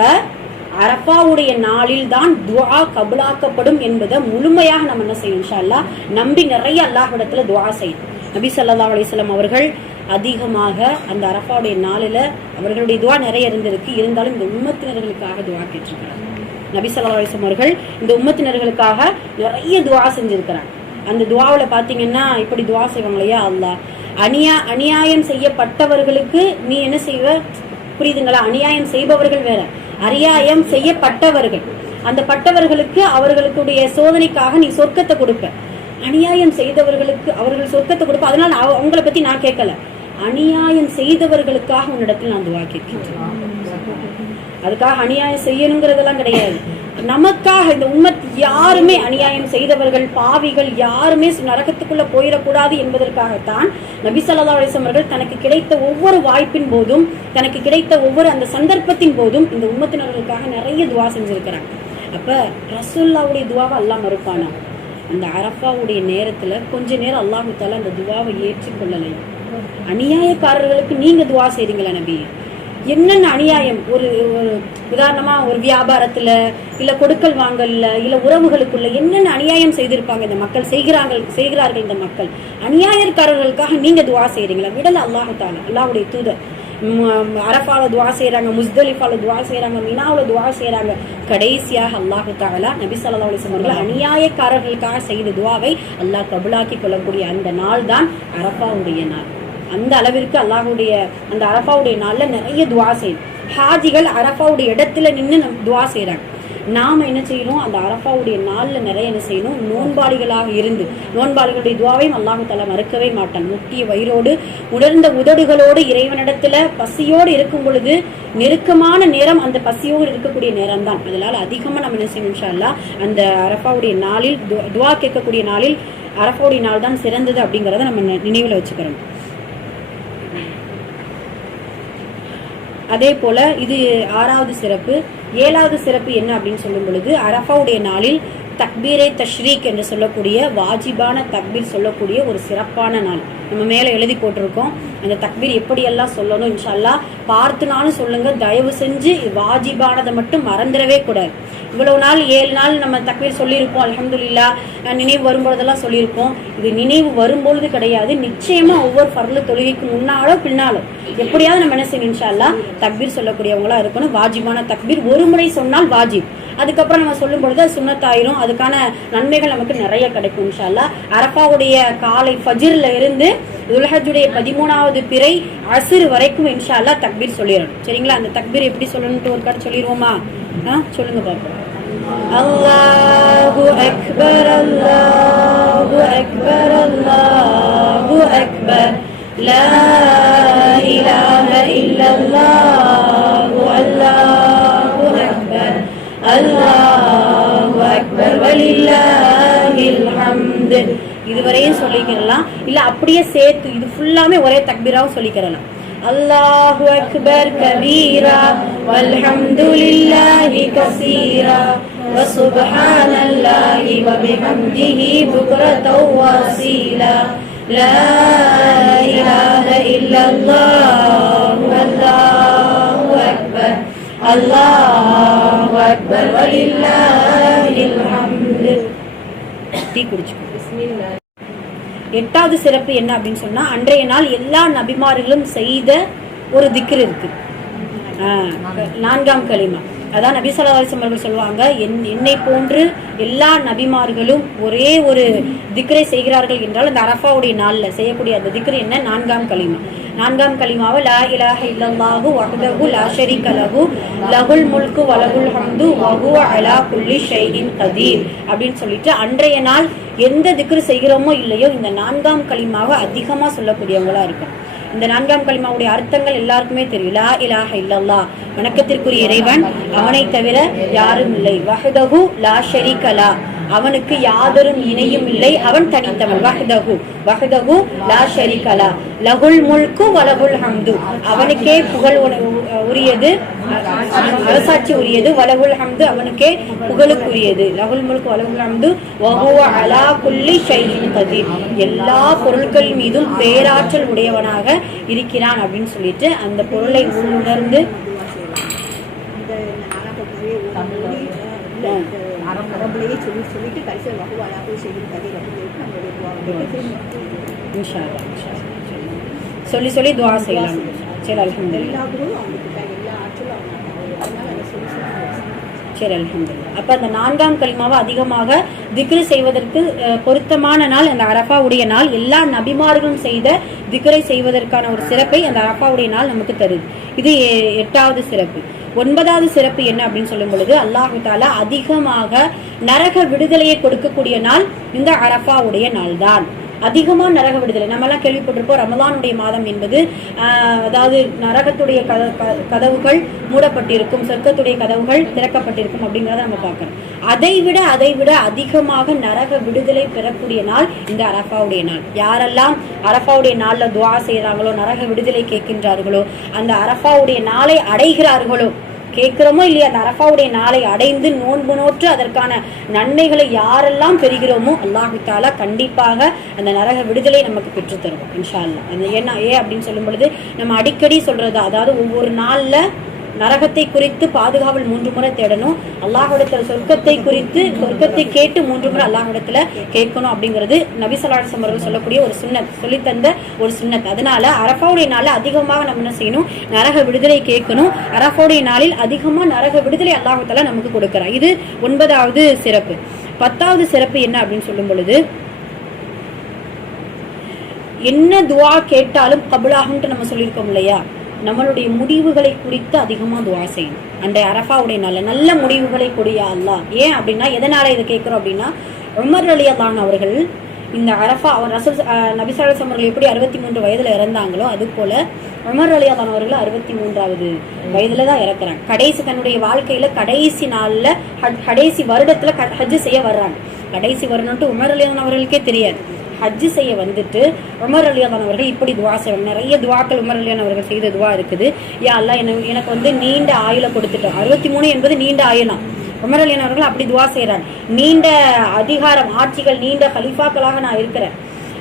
அரஃபாவுடைய நாளில் தான் துஆ கபுலாக்கப்படும் என்பதை முழுமையாக நம்ம என்ன செய்யணும் இன்ஷா அல்லாஹ் நம்பி நிறைய அல்லாஹ்விடத்துல துஆ செய்யணும். நபி ஸல்லல்லாஹு அலைஹி வஸல்லம் அவர்கள் அதிகமாக அந்த அரஃபாவுடைய நாளில் அவர்களுடைய துஆ நிறைய இருந்திருக்கு. இருந்தாலும் இந்த உம்மத்தினர்களுக்காக துஆ கேட்டிருக்கிறாங்க. நபி ஸல்லல்லாஹு அலைஹி வஸல்லம் அவர்கள் இந்த உம்மத்தினர்களுக்காக நிறைய துஆ செஞ்சிருக்கிறாங்க. அந்த துஆவில் பார்த்தீங்கன்னா இப்படி துஆ செய்வாங்க இல்லையா, அல்லாஹ் அநியாயம் செய்யப்பட்டவர்களுக்கு நீ என்ன செய்வ, புரியுதுங்களா? அநியாயம் செய்பவர்கள் வேற, அநியாயம் செய்யப்பட்டவர்கள், அந்த பட்டவர்களுக்கு அவர்களுடைய சோதனைக்காக நீ சொர்க்கத்தை கொடுப்ப. அநியாயம் செய்தவர்களுக்கு அவர்கள் சொர்க்கத்தை கொடுப்ப. அதனால அவங்களை பத்தி நான் கேட்கல, அநியாயம் செய்தவர்களுக்காக உன்னிடத்தில் நான் துஆ கேட்கிறேன். அதுக்காக அநியாயம் செய்யணுங்கிறதெல்லாம் கிடையாது. நமக்காக இந்த உம்மத் யாருமே அநியாயம் செய்தவர்கள், பாவிகள் யாருமே நரகத்துக்குள்ள போயிடக்கூடாது என்பதற்காகத்தான் நபி ஸல்லல்லாஹு அலைஹி வஸல்லம் அவர்கள் தனக்கு கிடைத்த ஒவ்வொரு வாய்ப்பின் போதும், தனக்கு கிடைத்த ஒவ்வொரு அந்த சந்தர்ப்பத்தின் போதும் இந்த உம்மத்தினர்களுக்காக நிறைய துஆ செஞ்சிருக்கிறாங்க. அப்ப ரசூலுல்லாஹ்வுடைய துஆவை அல்லாஹ் மறுப்பானா? அந்த அரஃபாவுடைய நேரத்துல கொஞ்ச நேரம் அல்லாஹ் தஆலா அந்த துஆவை ஏற்றுக்கொள்ளலை. அநியாயக்காரர்களுக்கு நீங்க துஆ செய்றீங்களா நபி? என்னென்ன அநியாயம், ஒரு உதாரணமா ஒரு வியாபாரத்துல, இல்ல கொடுக்கல் வாங்கல்ல, இல்ல உறவுகளுக்குள்ள என்னென்ன அநியாயம் செய்திருப்பாங்க இந்த மக்கள், செய்கிறார்கள் இந்த மக்கள். அநியாயக்காரர்களுக்காக நீங்க துஆ செய்றீங்களா? விடல அல்லாஹ் தஆலா. அல்லாஹ்வுடைய தூதர் அரஃபால துஆ செய்யறாங்க, முஸ்தலிஃபால துஆ செய்யறாங்க, மினாவுல துஆ செய்யறாங்க. கடைசியாக அல்லாஹ் தஆலா நபி ஸல்லல்லாஹு அலைஹி வஸல்லம் அநியாயக்காரர்களுக்காக செய்த துஆவை அல்லாஹ் கபூலாக்கி கொள்ளக்கூடிய அந்த நாள் தான் அரஃபாவுடைய நாள். அந்த அளவிற்கு அல்லாஹ்வுடைய அந்த அரஃபாவுடைய நாள்ல நிறைய துஆ செய்யும். ஹாஜிகள் அரஃபாவுடைய இடத்துல நின்று துஆ செய்யறாங்க. நாம என்ன செய்யணும், அந்த அரஃபாவுடைய நாள்ல நிறைய என்ன செய்யணும், நோன்பாளிகளாக இருந்து நோன்பாளிகளுடைய துஆவையும் அல்லாஹ் தஆலா மறுக்கவே மாட்டான். முட்டிய வயிறோடு உணர்ந்த உதடுகளோடு இறைவனிடத்துல பசியோடு இருக்கும் பொழுது நெருக்கமான நேரம் அந்த பசியோடு இருக்கக்கூடிய நேரம் தான். அதனால அதிகமா நம்ம என்ன செய்யணும் இன்ஷா அல்லாஹ் அந்த அரஃபாவுடைய நாளில் துஆ கேட்கக்கூடிய நாளில் அரஃபாவுடைய நாள் தான் சிறந்தது அப்படிங்கறத நம்ம நினைவுல வச்சுக்கிறோம். அதே போல இது 6வது சிறப்பு. 7வது சிறப்பு என்ன அப்படின்னு சொல்லும் பொழுது, அரஃபாவுடைய நாளில் தக்பீரே தஷ்ரீக் என்று சொல்லக்கூடிய வாஜிபான தக்பீர் சொல்லக்கூடிய ஒரு சிறப்பான நாள். நம்ம மேலே எழுதி போட்டிருக்கோம். அந்த தக்பீர் எப்படியெல்லாம் சொல்லணும் இன்ஷா அல்லாஹ் பார்த்துனாலும் சொல்லுங்க. தயவு செஞ்சு வாஜிபானதை மட்டும் மறந்துடவே கூடாது. இவ்வளவு நாள் 7 நாள் நம்ம தக்பீர் சொல்லியிருப்போம், அல்ஹம்துலில்லாஹ், நினைவு வரும்பொழுதெல்லாம் சொல்லியிருப்போம். இது நினைவு வரும்பொழுது கிடையாது, நிச்சயமா ஒவ்வொரு ஃபர்லு தொழுகைக்கு முன்னாலோ பின்னாலோ எப்படியாவது நம்ம என்ன செய்யணும் இன்ஷா அல்லாஹ் தக்பீர் சொல்லக்கூடியவங்களா இருக்கணும். வாஜிபான தக்பீர் ஒரு முறை சொன்னால் வாஜிப், அதுக்கப்புறம் நம்ம சொல்லும் பொழுது சுன்னத்தாயிரும். அதுக்கான நன்மைகள் நமக்கு நிறைய கிடைக்கும் இன்ஷா அல்லாஹ். அரஃபாவுடைய காலை ஃபஜ்ர்ல இருந்து துல்ஹஜ்ஜுடைய 13வது பிறை அஸ்ர் வரைக்கும் இன்ஷா அல்லாஹ் தக்பீர் சொல்லிடணும். சரிங்களா? அந்த தக்பீர் எப்படி சொல்லணும்னு ஒரு கார்டு சொல்லிடுவோமா? சொல்லுங்க பாப்போம். அல்லாஹு அக்பர் அல்லாஹு அக்பர் அல்லாஹு அக்பர் லா இலாஹ இல்லல்லாஹு அல்லாஹு அக்பர் அல்லாஹு அக்பர் வலில்லாஹில் ஹம்து. இதுவரையும் சொல்லிக்கிறலாம், இல்ல அப்படியே சேர்த்து இது ஃபுல்லாமே ஒரே தக்பீராவும் சொல்லிக்கிறலாம். அல்லாஹு அக்பர் கபீரா வல்ஹம்துலில்லாஹி கஸீரா வசுப்ஹானல்லாஹி வபிஹம்திஹி புக்ரத்தன் வஸீலா லா இலாஹ இல்லல்லாஹு அல்லாஹு அக்பர் அல்லாஹு அக்பர் வலில்லாஹில் ஹம்து. டீ குடிச்சுக்கோ. பிஸ்மில்லாஹ். 8வது சிறப்பு என்ன அப்படின்னு சொன்னா, அன்றைய நாள் எல்லா நபிமார்களும் செய்த ஒரு திக்ர் இருக்கு, 4ஆம் கலிமா. அதான் நபி ஸல்லல்லாஹு அலைஹி வஸல்லம் அவர்கள் சொல்லுவாங்க, என்னை போன்று எல்லா நபிமார்களும் ஒரே ஒரு திக்ரை செய்கிறார்கள் என்றால் அந்த அரஃபாவுடைய நாள்ல செய்யக்கூடிய அந்த திக்ர் என்ன, 4ஆம் கலிமா. 4ஆம் கலிமாவை லா இலாஹ இல்லல்லாஹு வஹ்தஹு லா ஷரீக லஹு லஹுல் முல்கு வலஹுல் ஹம்து வஹுவ அலா குல்லி ஷைஇன் கதீர் அப்படின்னு சொல்லிட்டு அன்றைய நாள் எந்த திக்ர் செய்கிறோமோ இல்லையோ இந்த 4ஆம் கலிமாவை அதிகமா சொல்லக்கூடியவங்களா இருக்கும். இந்த 4ஆம் கலிமாவுடைய அர்த்தங்கள் எல்லாருக்குமே தெரியும். லா இலாஹ இல்லல்லாஹ், வணக்கத்திற்குரிய இறைவன் அவனை தவிர யாரும் இல்லை. வஹ்தஹு லா ஷரீக லஹு, அவனுக்கு யாதொரும் இணையும் இல்லை, அவன் தனித்தவன். வஹ்தஹு வஹ்தஹு லா ஷரீக லஹ் லஹுல் முல்கு வலஹுல் ஹம்து, அவனுக்கே புகழ் உரியது, அரசாட்சி உரியது. வலஹுல் ஹம்து, அவனுக்கே புகழுக்குரியது. லஹுல் முல்கு வலஹுல் ஹம்து வஹுவ அலா குல்லி ஷைஇன் கதீர், எல்லா பொருட்கள் மீதும் பேராற்றல் உடையவனாக இருக்கிறான் அப்படின்னு சொல்லிட்டு அந்த பொருளை உணர்ந்து சொல்லி சொல்லி துவா செய்யலாம். சரி அல்ஹம்துலில்லாஹ். சரி அல்ஹம்துலில்லாஹ். அப்ப அந்த 4ஆம் கலிமாவை அதிகமாக திக்ரு செய்வதற்கு பொருத்தமான நாள் அந்த அரஃபாவுடைய நாள். எல்லா நபிமார்களும் செய்த திக்ரை செய்வதற்கான ஒரு சிறப்பை அந்த அரஃபாவுடைய நாள் நமக்கு தருது. இது 8வது சிறப்பு. 9வது சிறப்பு என்ன அப்படின்னு சொல்லும் பொழுது, அல்லாஹ் தஆலா அதிகமாக நரக விடுதலையை கொடுக்கக்கூடிய நாள் இந்த அரஃபாவுடைய நாள் தான். அதிகமா நரக விடுதலை நம்ம எல்லாம் கேள்விப்பட்டிருப்போம். ரமலானுடைய மாதம் என்பது அதாவது நரகத்துடைய கதவுகள் மூடப்பட்டிருக்கும், சொர்க்கத்துடைய கதவுகள் திறக்கப்பட்டிருக்கும் அப்படிங்கிறத நம்ம பார்க்கிறோம். அதை விட அதிகமாக நரக விடுதலை பெறக்கூடிய நாள் இந்த அரஃபாவுடைய நாள். யாரெல்லாம் அரஃபாவுடைய நாள்ல துஆ செய்யறாங்களோ, நரக விடுதலை கேட்கின்றார்களோ, அந்த அரஃபாவுடைய நாளை அடைகிறார்களோ, கேட்கிறோமோ இல்லையா, அந்த அரஃபாவுடைய நாளை அடைந்து நோன்பு நோற்று அதற்கான நன்மைகளை யாரெல்லாம் பெறுகிறோமோ அல்லாஹ் தஆலா கண்டிப்பாக அந்த நரக விடுதலை நமக்கு பெற்றுத் தருவோம் இன்ஷா அல்லாஹ். அது என்ன அப்படின்னு சொல்லும் பொழுது நம்ம அடிக்கடி சொல்றது, அதாவது ஒவ்வொரு நாள்ல நரகத்தை குறித்து பாதுகாவல் 3 முறை தேடணும். அல்லாஹ்விடத்துல சொர்க்கத்தை கேட்டு 3 முறை அல்லாஹ்விடத்துல கேட்கணும் அப்படிங்கிறது நபி ஸல்லல்லாஹு அலைஹி வஸல்லம் அவர்கள் சொல்லக்கூடிய ஒரு சுன்னத், சொல்லித்தந்த ஒரு சுன்னத். அதனால அரஃபாவுடைய நாளில் அதிகமாக நம்ம என்ன செய்யணும், நரக விடுதலை கேட்கணும். அரஃபாவுடைய நாளில் அதிகமா நரக விடுதலை அல்லாஹ் தஆலா நமக்கு கொடுக்கிறார். இது 9வது சிறப்பு. 10வது சிறப்பு என்ன அப்படின்னு சொல்லும் பொழுது, என்ன துஆ கேட்டாலும் கபூலாகும்னு நம்ம சொல்லியிருக்கோம் இல்லையா, நம்மளுடைய முடிவுகளை குறித்து அதிகமா துஆ செய்யணும். அந்த அரஃபாவுடைய நல்ல முடிவுகளை கொடியா அல்லாஹ். ஏன் அப்படின்னா, எதனால இதை கேட்கிறோம் அப்படின்னா, உமர் ரலியல்லாஹு அவர்கள் இந்த அரஃபா ரசூல் நபி ஸல்லல்லாஹு அலைஹி வஸல்லம் அவர்கள் எப்படி 63 வயதுல இறந்தாங்களோ, அது போல உமர் ரலியல்லாஹு அவர்கள் 63வது வயதுல தான் இறக்குறாங்க. கடைசி தன்னுடைய வாழ்க்கையில கடைசி நாள்ல கடைசி வருடத்துல ஹஜ் செய்ய வர்றாங்க. கடைசி வருடம்ட்டு உமர் ரலியல்லாஹு அவர்களுக்கே தெரியாது. ஹஜ் செய்ய வந்துட்டு உமர் ரலியல்லாஹு அவர்கள் இப்படி துஆ செய்வாங்க. நிறைய துஆக்கள் உமர் ரலியல்லாஹு அவர்கள் செய்த துஆ இருக்குது. யா அல்லாஹ் எனக்கு வந்து நீண்ட ஆயுளை கொடுத்துட்டோம். 63 என்பது நீண்ட ஆயுளாம். உமர் ரலியல்லாஹு அவர்கள் அப்படி துஆ செய்றாங்க. நீண்ட அதிகாரம், ஆட்சிகள், நீண்ட கலீஃபாக்களாக நான் இருக்கிறேன்.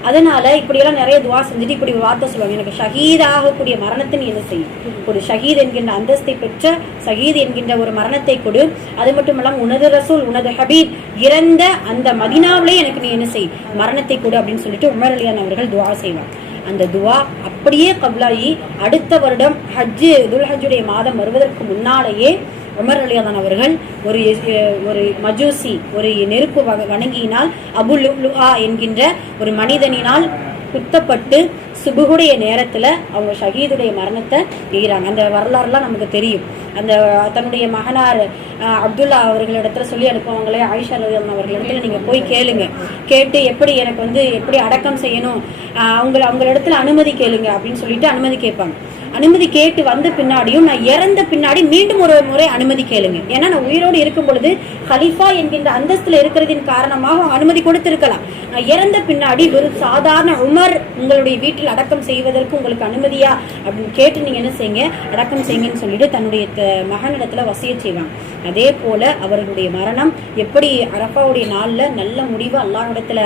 அதனால இப்படியெல்லாம் நிறைய துஆ செஞ்சுட்டு இப்படி ஒரு வார்த்தை சொல்லுவாங்க, எனக்கு ஷஹீத் ஆகக்கூடிய மரணத்தை நீ என்ன செய்யும், ஒரு ஷஹீத் என்கின்ற அந்தஸ்தை பெற்ற ஷஹீத் என்கின்ற ஒரு மரணத்தை கொடு. அது மட்டும் இல்லாமல் உனது ரசூல் உனது ஹபீப் இறந்த அந்த மதீனாவிலே எனக்கு நீ என்ன செய், மரணத்தை கொடு அப்படின்னு சொல்லிட்டு உமர் ரலியல்லாஹு அவர்கள் துஆ செய்வாங்க. அந்த துஆ அப்படியே கபூலாகி அடுத்த வருடம் துல்ஹஜ்ஜுடைய மாதம் வருவதற்கு முன்னாலேயே உமர் ரலியல்லாஹு அவர்கள் ஒரு மஜூசி, ஒரு நெருப்பு வணங்கியினால் அபு லுஆ என்கின்ற ஒரு மனிதனினால் குத்தப்பட்டு சுபுகுடைய நேரத்துல அவங்க ஷஹீதுடைய மரணத்தை எய்கிறாங்க. அந்த வரலாறுலாம் நமக்கு தெரியும். அந்த தன்னுடைய மகனார் அப்துல்லா அவர்களிடத்துல சொல்லி அனுப்புவாங்களே, ஆயிஷா ரலியல்லாஹு அவர்களிடத்துல நீங்க போய் கேளுங்க, கேட்டு எப்படி எனக்கு வந்து எப்படி அடக்கம் செய்யணும், அவங்களிடத்துல அனுமதி கேளுங்க அப்படின்னு சொல்லிட்டு அனுமதி கேட்பாங்க. அனுமதி கேட்டு வந்த பின்னாடியும் நான் இறந்த பின்னாடி மீண்டும் ஒரு முறை அனுமதி கேளுங்க. ஏன்னா நான் உயிரோடு இருக்கும் பொழுது கலீஃபா என்கின்ற அந்தஸ்துல இருக்கிறதின் காரணமாக அனுமதி கொடுத்திருக்கலாம். நான் இறந்த பின்னாடி ஒரு சாதாரண உமர் உங்களுடைய வீட்டில் அடக்கம் செய்வதற்கு உங்களுக்கு அனுமதியா அப்படின்னு கேட்டு நீங்க என்ன செய்யுங்க, அடக்கம் செய்யுங்கன்னு சொல்லிட்டு தன்னுடைய மகனிடத்துல வசியத் செய்வாங்க. அதே போல அவர்களுடைய மரணம் எப்படி அரஃபாவுடைய நாள்ல நல்ல முடிவு அல்லாஹ்விடத்துல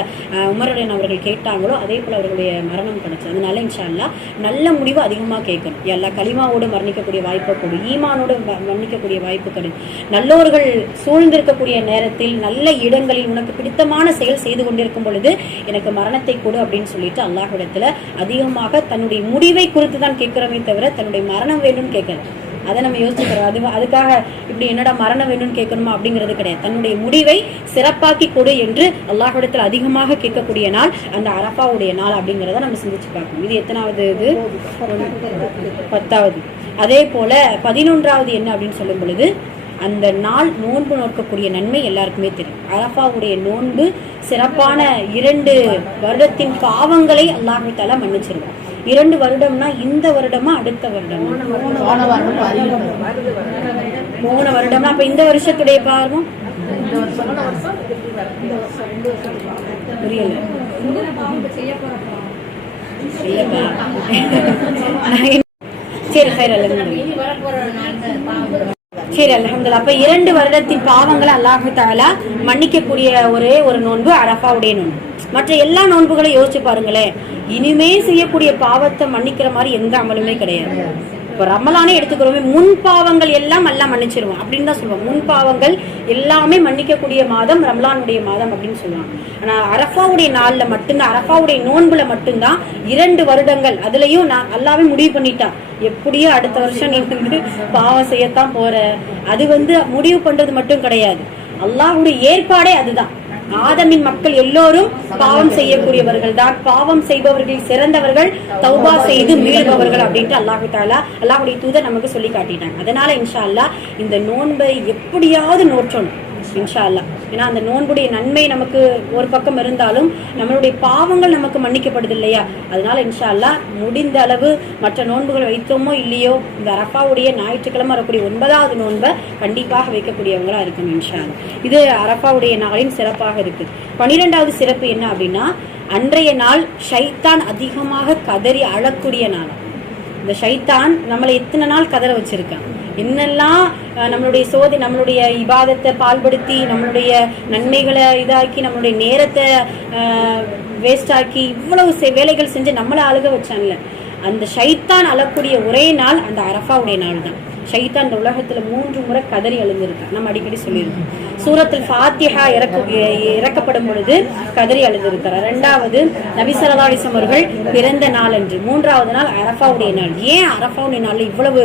உமர் ரலியல்லாஹு அவர்கள் கேட்டாங்களோ, அதே போல அவர்களுடைய மரணம் கிடைச்சது. அதனால இன்ஷா அல்லாஹ் நல்ல முடிவு அதிகமா கேட்கணும். எல்லா கலிமாவோடு மரணிக்கக்கூடிய வாய்ப்பு கொடு, ஈமானோடு மரணிக்கக்கூடிய வாய்ப்பு கொடு. நல்லோர்கள் சூழ்ந்திருக்கக்கூடிய நேரத்தில் நல்ல இடங்களில் உனக்கு பிடித்தமான செயல் செய்து கொண்டிருக்கும் பொழுது எனக்கு மரணத்தை கொடு அப்படின்னு சொல்லிட்டு அல்லாஹ்விடத்துல அதிகமாக தன்னுடைய முடிவை குறித்து தான் கேட்கிறோமே தவிர தன்னுடைய மரணம் வேணும்னு கேட்கல. அதை நம்ம யோசிச்சுக்கிறோம். அதுக்காக இப்படி என்னடா மரணம் வேணும்னு கேட்கணுமா அப்படிங்கிறது கிடையாது. தன்னுடைய முடிவை சிறப்பாக்கி கொடு என்று அல்லாஹ்விடத்தில் அதிகமாக கேட்கக்கூடிய நாள் அந்த அரஃபாவுடைய நாள் அப்படிங்கிறத நம்ம சிந்திச்சு பார்க்கணும். இது எத்தனாவது? இது 10வது. அதே போல 11வது என்ன அப்படின்னு சொல்லும் பொழுது, அந்த நாள் நோன்பு நோக்கக்கூடிய நன்மை எல்லாருக்குமே தெரியும். அரஃபாவுடைய நோன்பு சிறப்பான 2 வருடத்தின் பாவங்களை அல்லாஹ் தஆலா மன்னிச்சிருவான். 2 வருடம்னா இந்த வருடமா அடுத்த வருடமா? 3 வருடம்னா அப்ப இந்த வருஷத்துடைய பாவம் புரியல. சரி சரி அல்ஹம்துலில்லாஹ். அப்ப 2 வருடத்தின் பாவங்களை அல்லாஹ் தஆலா மன்னிக்கக்கூடிய ஒரே ஒரு நோன்பு அரஃபாவுடைய நோன்பு. மற்ற எல்லா நோன்புகளையும் யோசிச்சு பாருங்களேன், இனிமே செய்யக்கூடிய பாவத்தை மன்னிக்கிற மாதிரி எந்த அமலுமே கிடையாது. இப்போ ரமலானே எடுத்துக்கிறோமே, முன் பாவங்கள் எல்லாம் எல்லாம் மன்னிச்சிருவோம் அப்படின்னு தான் சொல்லுவோம். முன் பாவங்கள் எல்லாமே மன்னிக்கக்கூடிய மாதம் ரமலானுடைய மாதம் அப்படின்னு சொல்லுவாங்க. ஆனா அரஃபாவுடைய நாள்ல மட்டும்தான், அரஃபாவுடைய நோன்புல மட்டும்தான் 2 வருடங்கள், அதுலயும் நான் அல்லாவே முடிவு பண்ணிட்டா எப்படியோ அடுத்த வருஷம் நீ பாவம் செய்யத்தான் போற. அது முடிவு பண்றது மட்டும் கிடையாது, அல்லாஹ்வுடைய ஏற்பாடே அதுதான். ஆதமின் மக்கள் எல்லோரும் பாவம் செய்யக்கூடியவர்கள் தான், பாவம் செய்பவர்கள் சிறந்தவர்கள், தௌபா செய்து மீள்பவர்கள் அப்படின்ட்டு அல்லாஹ் தஆலா அல்லாஹ்வுடைய தூதர் நமக்கு சொல்லி காட்டிட்டாங்க. அதனால இன்ஷா அல்லாஹ் இந்த நோன்பை எப்படியாவது நோற்றணும் இன்ஷா அல்லாஹ். ஏன்னா அந்த நோன்புடைய நன்மை நமக்கு ஒரு பக்கம் இருந்தாலும் நம்மளுடைய பாவங்கள் நமக்கு மன்னிக்கப்படுது இல்லையா? அதனால இன்ஷா அல்லாஹ் முடிந்த அளவு மற்ற நோன்புகள் வைத்தோமோ இல்லையோ, இந்த அரஃபாவுடைய ஞாயிற்றுக்கிழமை வரக்கூடிய 9வது நோன்பை கண்டிப்பாக வைக்கக்கூடியவங்களா இருக்கணும் இன்ஷா அல்லாஹ். இது அரஃபாவுடைய நாளின் சிறப்பாக இருக்கு. 12வது சிறப்பு என்ன அப்படின்னா, அன்றைய நாள் ஷைத்தான் அதிகமாக கதறி அழக்கூடிய நாள். இந்த ஷைத்தான் நம்மளை எத்தனை நாள் கதற வச்சிருக்கான், என்னெல்லாம் நம்மளுடைய இபாதத்தை பால்படுத்தி நம்மளுடைய நன்மைகளை இதாக்கி நம்மளுடைய நேரத்தை வேஸ்ட் ஆக்கி இவ்வளவு வேலைகள் செஞ்சு நம்மளை அழுக வச்சான்ல, அந்த ஷைத்தான் அழக்கூடிய ஒரே நாள் அந்த அரஃபாவுடைய நாள் தான். ஷைத்தான் இந்த உலகத்துல 3 முறை கதறி அழுந்திருக்கான். நம்ம அடிக்கடி சொல்லியிருக்கோம். சூரத்துல் ஃபாத்திஹா இறக்கப்படும் பொழுது கதறி அழுந்திருக்கிறார். 2வது நபி ஸல்லல்லாஹு அலைஹி வஸல்லம் அவர்கள் பிறந்த நாள் அன்று, 3வது நாள் அரஃபாவுடைய நாள். ஏன் அரஃபாவுடைய நாள்ல இவ்வளவு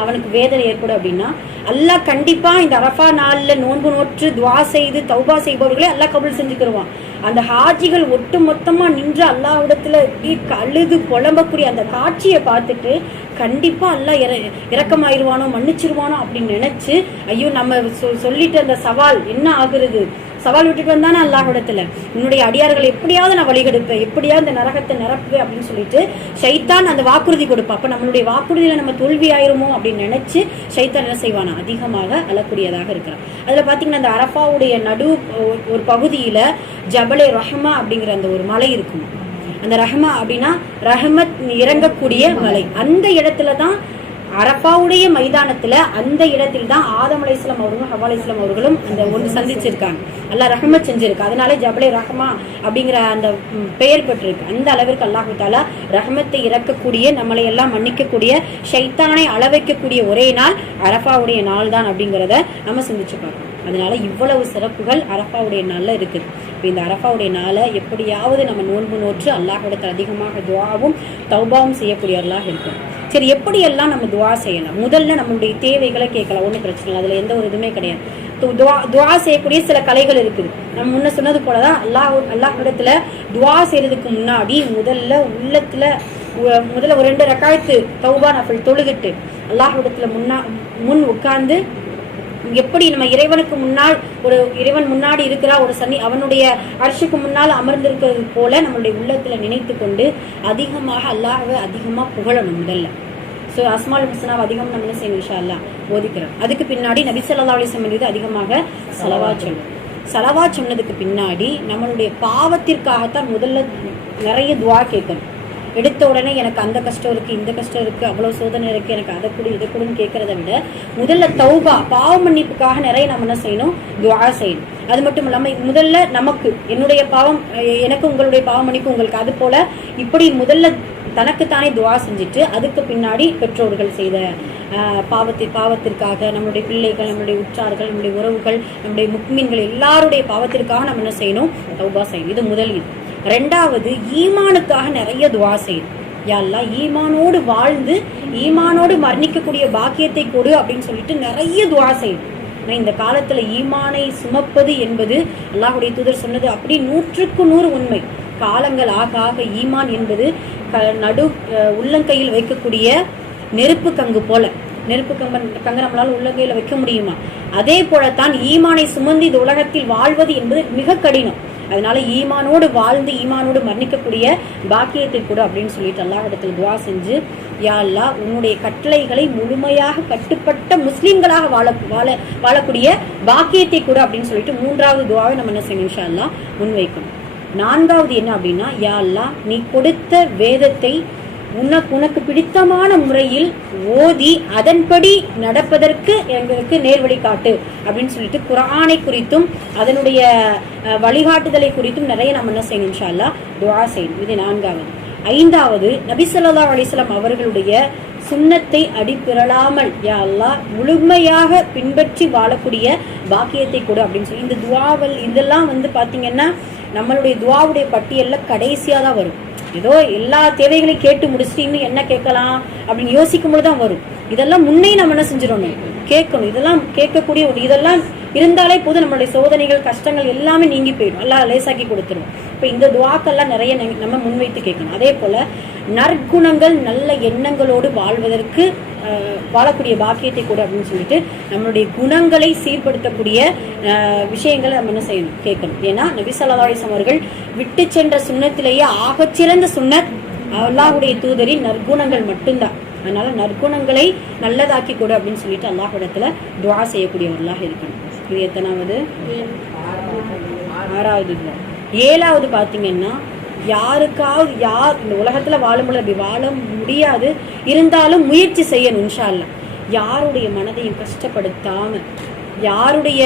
அவனுக்கு வேதனை ஏற்படும் அப்படின்னா, அல்லாஹ் கண்டிப்பா இந்த அரஃபா நாள்ல நோன்பு நோற்று துவா செய்து தௌபா செய்பவர்களே அல்லாஹ் கபூல் செஞ்சுக்கிடுவான். அந்த ஹாஜிகள் ஒட்டு மொத்தமா நின்று அல்லாஹ்விடத்துல அழுது புலம்பக்கூடிய அந்த காட்சியை பார்த்துட்டு கண்டிப்பா அல்லாஹ் இரக்கமாயிருவானோ மன்னிச்சிருவானோ அப்படின்னு நினைச்சு, ஐயோ நம்ம சொல்லிட்டு அந்த சவால் என்ன ஆகுறது, சவால் விட்டுட்டு வந்தானே அல்லாஹ்விடத்துல, உன்னுடைய அடியார்கள் எப்படியாவது நான் வழிகெடுப்பேன், எப்படியாவது இந்த நரகத்தை நிரப்புவேன் அப்படின்னு சொல்லிட்டு ஷைத்தான் அந்த வாக்குறுதி கொடுப்பா. அப்ப நம்மளுடைய வாக்குறுதியில நம்ம தோல்வி ஆயிருமோ அப்படின்னு நினைச்சு ஷைத்தான் என்ன செய்வானா, அதிகமாக அழக்கூடியதாக இருக்கிறான். அதுல பாத்தீங்கன்னா அந்த அரஃபாவுடைய நடு ஒரு பகுதியில ஜபலே ரஹ்மா அப்படிங்கிற அந்த ஒரு மலை இருக்கும். அந்த ரஹ்மா அப்படின்னா ரஹ்மத் இறங்கக்கூடிய மலை. அந்த இடத்துலதான் அரஃபாவுடைய மைதானத்துல, அந்த இடத்தில் தான் ஆதம் அலைஹிஸ்ஸலாம் அவர்களும் ஹவ்வா அலைஹிஸ்ஸலாம் அவர்களும் அந்த ஒன்று சந்திச்சிருக்காங்க. அல்லாஹ் ரஹ்மத் செஞ்சிருக்கு. அதனால ஜபலே ரஹ்மா அப்படிங்கிற அந்த பெயர் பெற்றிருக்கு. அந்த அளவிற்கு அல்லாஹ் தஆலா ரஹ்மத்தை இறக்கக்கூடிய, நம்மளை எல்லாம் மன்னிக்கக்கூடிய, ஷைத்தானை அளவைக்கக்கூடிய ஒரே நாள் அரஃபாவுடைய நாள் தான் அப்படிங்கிறத நம்ம சிந்திச்சு பார்க்கணும். அதனால இவ்வளவு சிறப்புகள் அரஃபாவுடைய நாள்ல இருக்குது. இந்த அரஃபாவுடைய நாளை எப்படியாவது நம்ம நோன்பு நோற்று அல்லாஹ்விடத்தில் அதிகமாக துஆவும் தௌபாவும் செய்யக்கூடியவர்களாக இருக்கும். சரி, எப்படியெல்லாம் நம்ம துவா செய்யலாம்? முதல்ல நம்மளுடைய தேவைகளை கேட்கலாம், ஒன்றும் பிரச்சனை இல்லை, அதுல எந்த ஒரு இதுவுமே கிடையாது. துவா செய்யக்கூடிய சில கலைகள் இருக்குது. நம்ம முன்ன சொன்னது போலதான் அல்லாஹ்விடத்துல துவா செய்யறதுக்கு முன்னாடி முதல்ல ஒரு 2 ரக்காயத்து தௌபா நஃபில் தொழுதுட்டு அல்லாஹ்விடத்துல முன் உட்கார்ந்து, எப்படி நம்ம இறைவனுக்கு முன்னால் இறைவன் முன்னாடி இருக்கிறா ஒரு அவனுடைய அர்ஷுக்கு முன்னால் அமர்ந்திருக்கிறது போல நம்மளுடைய உள்ளத்துல நினைத்து கொண்டு அதிகமாக அல்லாஹ்வை அதிகமா புகழணும். முதல்ல அஸ்மால் ஹுஸ்னாவை அதிகம் நம்ம என்ன செய்யணும், இன்ஷா அல்லாஹ் ஓதிக்கிறோம். அதுக்கு பின்னாடி நபி ஸல்லல்லாஹு அலைஹி வஸல்லம் மீது அதிகமாக ஸலவாத் சொல்லணும். ஸலவாத் சொன்னதுக்கு பின்னாடி நம்மளுடைய பாவத்திற்காகத்தான் முதல்ல நிறைய துவா கேட்கணும். எடுத்த உடனே எனக்கு அந்த கஷ்டம் இருக்கு, இந்த கஷ்டம் இருக்கு, அவ்வளவு சோதனை இருக்கு, எனக்கு அதை கொடு இதை கொடுன்னு கேட்கறத விட முதல்ல தௌபா, பாவ மன்னிப்புக்காக நிறைய நம்ம என்ன செய்யணும், துஆ செய்யணும். அது மட்டும் இல்லாம முதல்ல நமக்கு என்னுடைய பாவம் எனக்கு, உங்களுடைய பாவ மன்னிப்பு உங்களுக்கு, அது போல இப்படி முதல்ல தனக்குத்தானே துஆ செஞ்சுட்டு அதுக்கு பின்னாடி பெற்றோர்கள் செய்த பாவத்திற்காக, நம்மளுடைய பிள்ளைகள், நம்மளுடைய உற்றார்கள், நம்முடைய உறவுகள், நம்முடைய முக்மீன்கள் எல்லாருடைய பாவத்திற்காக நம்ம என்ன செய்யணும், தௌபா செய்யணும். இது முதல். இது 2வது ஈமானுக்காக நிறைய துஆ செய்யணும். யா அல்லாஹ் ஈமானோடு வாழ்ந்து ஈமானோடு மரணிக்கக்கூடிய பாக்கியத்தை கொடு அப்படின்னு சொல்லிட்டு நிறைய துஆ செய்யணும். இந்த காலத்துல ஈமானை சுமப்பது என்பது அல்லாஹ்வுடைய தூதர் சொன்னது அப்படி 100க்கு 100 உண்மை. காலங்கள் ஆக ஆக ஈமான் என்பது நடு உள்ளங்கையில் வைக்கக்கூடிய நெருப்பு கங்கு போல. நெருப்பு கங்கு நம்மளால உள்ளங்கையில வைக்க முடியுமா? அதே போலத்தான் ஈமானை சுமந்து இந்த உலகத்தில் வாழ்வது என்பது மிக கடினம். அதனால ஈமானோடு வாழ்ந்து ஈமானோடு மரணிக்கக்கூடிய பாக்கியத்தை கொடு அப்படின்னு சொல்லிட்டு அல்லாஹ்விடத்தில் துஆ செஞ்சு, யா அல்லாஹ் உன்னுடைய கட்டளைகளை முழுமையாக கட்டுப்பட்ட முஸ்லிம்களாக வாழக்கூடிய பாக்கியத்தை கொடு அப்படின்னு சொல்லிட்டு 3வது துஆவை நம்ம என்ன செய்யணும் இன்ஷா அல்லாஹ் முன்வைக்கணும். 4வது என்ன அப்படின்னா, யா அல்லாஹ் நீ கொடுத்த வேதத்தை உனக்கு பிடித்தமான முறையில் ஓதி அதன்படி நடப்பதற்கு எங்களுக்கு நேர்வழி காட்டு அப்படின்னு சொல்லிட்டு குர்ஆனை குறித்தும் அதனுடைய வழிகாட்டுதலை குறித்தும் நிறைய நம்ம என்ன செய்யணும் இன்ஷா அல்லாஹ் துஆ செய்யணும். இது 4வது. 5வது நபி ஸல்லல்லாஹு அலைஹி வஸல்லம் அவர்களுடைய சுன்னத்தை அடிப்பிரளாமல் யா அல்லாஹ் முழுமையாக பின்பற்றி வாழக்கூடிய பாக்கியத்தை கொடு அப்படின்னு சொல்லி இந்த துஆவல் இதெல்லாம் பாத்தீங்கன்னா நம்மளுடைய துஆவுடைய பட்டியல்ல கடைசியா தான் வரும். ஏதோ எல்லா தேவைகளையும் கேட்டு முடிச்சுட்டு இன்னும் என்ன கேட்கலாம் அப்படின்னு யோசிக்கும் பொழுதுதான் வரும். இதெல்லாம் முன்னே நம்ம என்ன செஞ்சிடணும், கேட்கணும். இதெல்லாம் கேட்கக்கூடிய இதெல்லாம் இருந்தாலே போதும், நம்மளுடைய சோதனைகள் கஷ்டங்கள் எல்லாமே நீங்கி போயிடும், எல்லாம் லேசாக்கி கொடுத்துரும். இப்ப இந்த துஆக்கெல்லாம் நிறைய நம்ம முன்வைத்து கேட்கணும். அதே போல நற்குணங்கள் நல்ல எண்ணங்களோடு வாழ்வதற்கு வாழக்கூடிய பாக்கியத்தை கூட அப்படின்னு சொல்லிட்டு நம்மளுடைய குணங்களை சீர்படுத்தக்கூடிய விஷயங்களை நம்ம என்ன செய்யணும், கேட்கணும். ஏன்னா நபி ஸல்லல்லாஹு அலைஹி வஸல்லம் அவர்கள் விட்டு சென்ற சுன்னத்திலேயே ஆகச்சிறந்த சுன்னத் அல்லாஹ்வுடைய தூதரின் நற்குணங்கள் மட்டும்தான். அதனால நற்குணங்களை நல்லதாக்கி கொடு அப்படின்னு சொல்லிட்டு அல்லாஹ்விடத்துல துஆ செய்யக்கூடியவர்களாக இருக்கணும். இது எத்தனாவது? 6வது. 7வது பாத்தீங்கன்னா, யாருக்காவது இந்த உலகத்துல வாழும்போது அப்படி வாழ முடியாது, இருந்தாலும் முயற்சி செய்யணும் இன்ஷா அல்லாஹ். யாருடைய மனதையும் கஷ்டப்படுத்தாம, யாருடைய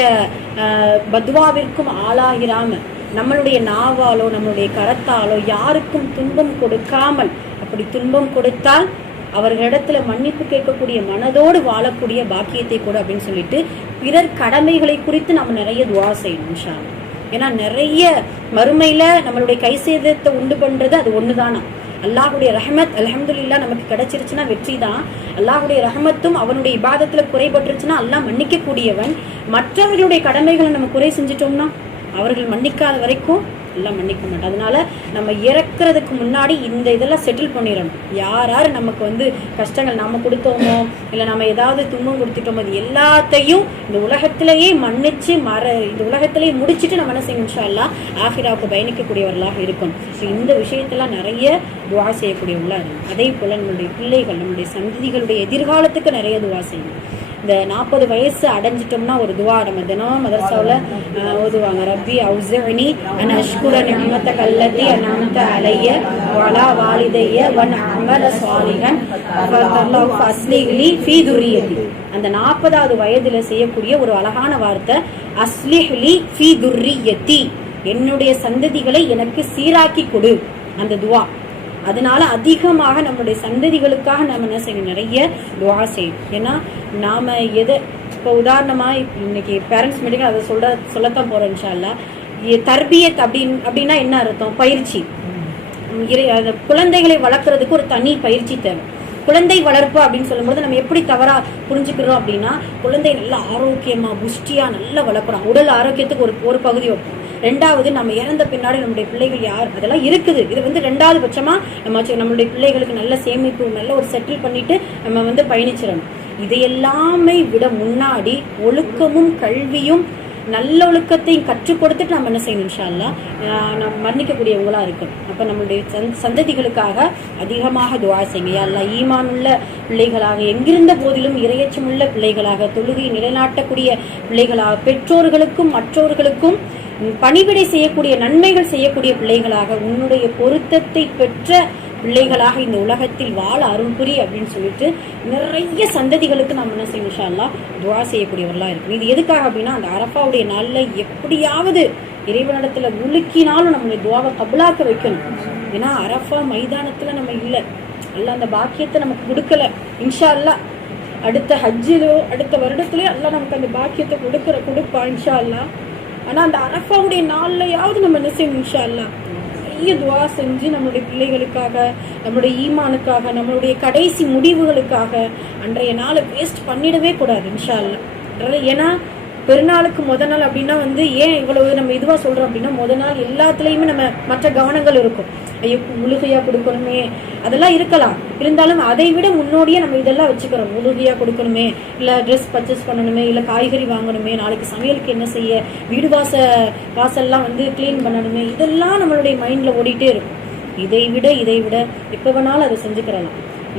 பத்வாவிற்கும் ஆளாகிராம, நம்மளுடைய நாவாலோ நம்மளுடைய கரத்தாலோ யாருக்கும் துன்பம் கொடுக்காமல், அப்படி துன்பம் கொடுத்தால் அவர்களிடத்துல மன்னிப்பு கேட்கக்கூடிய மனதோடு வாழக்கூடிய பாக்கியத்தை கூட அப்படின்னு சொல்லிட்டு பிறர் கடமைகளை குறித்து நம்ம நிறைய துஆ செய்யணும் இன்ஷா அல்லாஹ். ஏன்னா நிறைய மறுமையில நம்மளுடைய கை சேதத்தை உண்டு பண்றது அது ஒண்ணுதானா. அல்லாஹ்வுடைய ரஹமத் அல்ஹம்துலில்லாஹ் நமக்கு கிடைச்சிருச்சுன்னா வெற்றி தான். அல்லாஹ்வுடைய ரஹமத்தும் அவனுடைய இபாதத்துல குறைபட்டுருச்சுன்னா அல்லாஹ் மன்னிக்க கூடியவன். மற்றவர்களுடைய கடமைகளை நம்ம குறை செஞ்சிட்டோம்னா அவர்கள் மன்னிக்காத வரைக்கும் எல்லாம் மன்னிக்க மாட்டோம். அதனால நம்ம இறக்குறதுக்கு முன்னாடி இந்த இதெல்லாம் செட்டில் பண்ணிடணும். யார் நமக்கு கஷ்டங்கள் நாம கொடுத்தோமோ இல்லை நம்ம ஏதாவது துன்பம் கொடுத்துட்டோமோ அது எல்லாத்தையும் இந்த உலகத்திலேயே மன்னிச்சு இந்த உலகத்திலேயே முடிச்சுட்டு நம்ம என்ன செய்யணும் இன்ஷா அல்லாஹ் ஆகிராவுக்கு பயணிக்கக்கூடியவர்களாக இருக்கும். இந்த விஷயத்தெல்லாம் நிறைய துஆ செய்யக்கூடியவர்களாக இருக்கும். அதே போல நம்மளுடைய பிள்ளைகள் நம்மளுடைய சந்ததிகளுடைய எதிர்காலத்துக்கு நிறைய துஆ செய்யணும். இந்த 40 வயசு அடைஞ்சிட்டோம்னா ஒரு துஆ நம்ம தினம் மதரசாவில் ஓதுவாங்க. ரப்பி அவ்ஸிஅனி அன் அஷ்குர நிஅமதக அல்லதி அன்அம்த அலைய வஅலா வாலிதைய வன் அமல ஸாலிஹன் ஃபஸ்லிஹ் லி ஃபீ துர்ரியதி. அந்த 40வது வயதுல செய்யக்கூடிய ஒரு அழகான வார்த்தை, அஸ்லிஹ் லி ஃபீ துர்ரியதி, என்னுடைய சந்ததிகளை எனக்கு சீராக்கி கொடு, அந்த துஆ. அதனால அதிகமாக நம்மளுடைய சந்ததிகளுக்காக நம்ம என்ன செய்யணும், நிறைய துஆ செய்யணும். ஏன்னா நாம இப்போ உதாரணமா இன்னைக்கு பேரண்ட்ஸ் மீட்டிங் அதை சொல்லத்தான் போறோம் இன்ஷா அல்லாஹ். தர்பியத் அப்படின்னா என்ன அர்த்தம்? பயிற்சி. குழந்தைகளை வளர்க்கறதுக்கு ஒரு தனி பயிற்சி தேவை. குழந்தை வளர்ப்பு அப்படின்னு சொல்லும்போது நம்ம எப்படி தவறா புரிஞ்சுக்கிறோம் அப்படின்னா, குழந்தை நல்லா ஆரோக்கியமா புஷ்டியா நல்லா வளர்க்குறோம், உடல் ஆரோக்கியத்துக்கு ஒரு பகுதி வைப்போம். 2வது நம்ம இறந்த பின்னாடி நம்மளுடைய பிள்ளைகள் யார் அதெல்லாம் இருக்குது. இது 2வது பட்சமா நம்மளுடைய பிள்ளைகளுக்கு நல்ல சேமிப்பு, நல்ல ஒரு செட்டில் பண்ணிட்டு நம்ம பயணிச்சிடணும். இதையெல்லாமே விட முன்னாடி ஒழுக்கமும் கல்வியும் நல்ல ஒழுக்கத்தையும் கற்றுக் கொடுத்துட்டு நம்ம என்ன செய்யணும் இன்ஷா அல்லாஹ் நம்ம மரணிக்கக்கூடியவங்களா இருக்கணும். அப்ப நம்மளுடைய சந்ததிகளுக்காக அதிகமாக துஆ செய்யுங்க. யா அல்லாஹ் ஈமான் உள்ள பிள்ளைகளாக, எங்கிருந்த போதிலும் இறையச்சமுள்ள பிள்ளைகளாக, தொழுகை நிலைநாட்டக்கூடிய பிள்ளைகளாக, பெற்றோர்களுக்கும் மற்றவர்களுக்கும் பணிவிடை செய்யக்கூடிய நன்மைகள் செய்யக்கூடிய பிள்ளைகளாக, உன்னுடைய பொருத்தத்தை பெற்ற பிள்ளைகளாக இந்த உலகத்தில் வாழ அருள் புரி அப்படின்னு சொல்லிட்டு நிறைய சந்ததிகளுக்கு நம்ம என்ன செய்யணும் இன்ஷா அல்லாஹ் துஆ செய்யக்கூடியவர்களா இருக்கும். இது எதுக்காக அப்படின்னா, அந்த அரஃபாவுடைய நாள்ல எப்படியாவது இறைவனிடத்துல முழுக்கினாலும் நம்மளுடைய துஆவை கபூலாக்க வைக்கணும். ஏன்னா அரஃபா மைதானத்துல நம்ம இல்லை, அல்லாஹ் அந்த பாக்கியத்தை நமக்கு கொடுக்கல. இன்ஷா அல்லாஹ் அடுத்த ஹஜ்ஜிலோ அடுத்த வருடத்திலே அல்லாஹ் நமக்கு அந்த பாக்கியத்தை கொடுப்பா இன்ஷா அல்லாஹ். ஆனா அந்த அரஃபாவுடைய நாள்லயாவது நம்ம என்ன செய்யணும் இன்ஷா அல்லாஹ் நிறைய துஆ செஞ்சு நம்மளுடைய பிள்ளைகளுக்காக, நம்மளுடைய ஈமானுக்காக, நம்மளுடைய கடைசி முடிவுகளுக்காக அன்றைய நாளை வேஸ்ட் பண்ணிடவே கூடாது இன்ஷா அல்லாஹ். ஏன்னா பெருநாளுக்கு நாள் அப்படின்னா வந்து ஏன் இவ்வளவு நம்ம இதுவா சொல்றோம் அப்படின்னா, நாள் எல்லாத்துலயுமே நம்ம மற்ற கவனங்கள் இருக்கும். ஐயோ உலுகையா கொடுக்கணுமே, அதெல்லாம் இருக்கலாம். இருந்தாலும் அதை விட முன்னோடியே நம்ம இதெல்லாம் வச்சுக்கிறோம். உலுகையா கொடுக்கணுமே, இல்ல ட்ரெஸ் பர்ச்சேஸ் பண்ணணுமே, இல்ல காய்கறி வாங்கணுமே, நாளைக்கு சமையலுக்கு என்ன செய்ய, வீடு வாசல்லாம் வந்து கிளீன் பண்ணணுமே, இதெல்லாம் நம்மளுடைய மைண்ட்ல ஓடிட்டே இருக்கும். இதை விட எப்ப வேணாலும் அதை செஞ்சுக்கிறலாம்.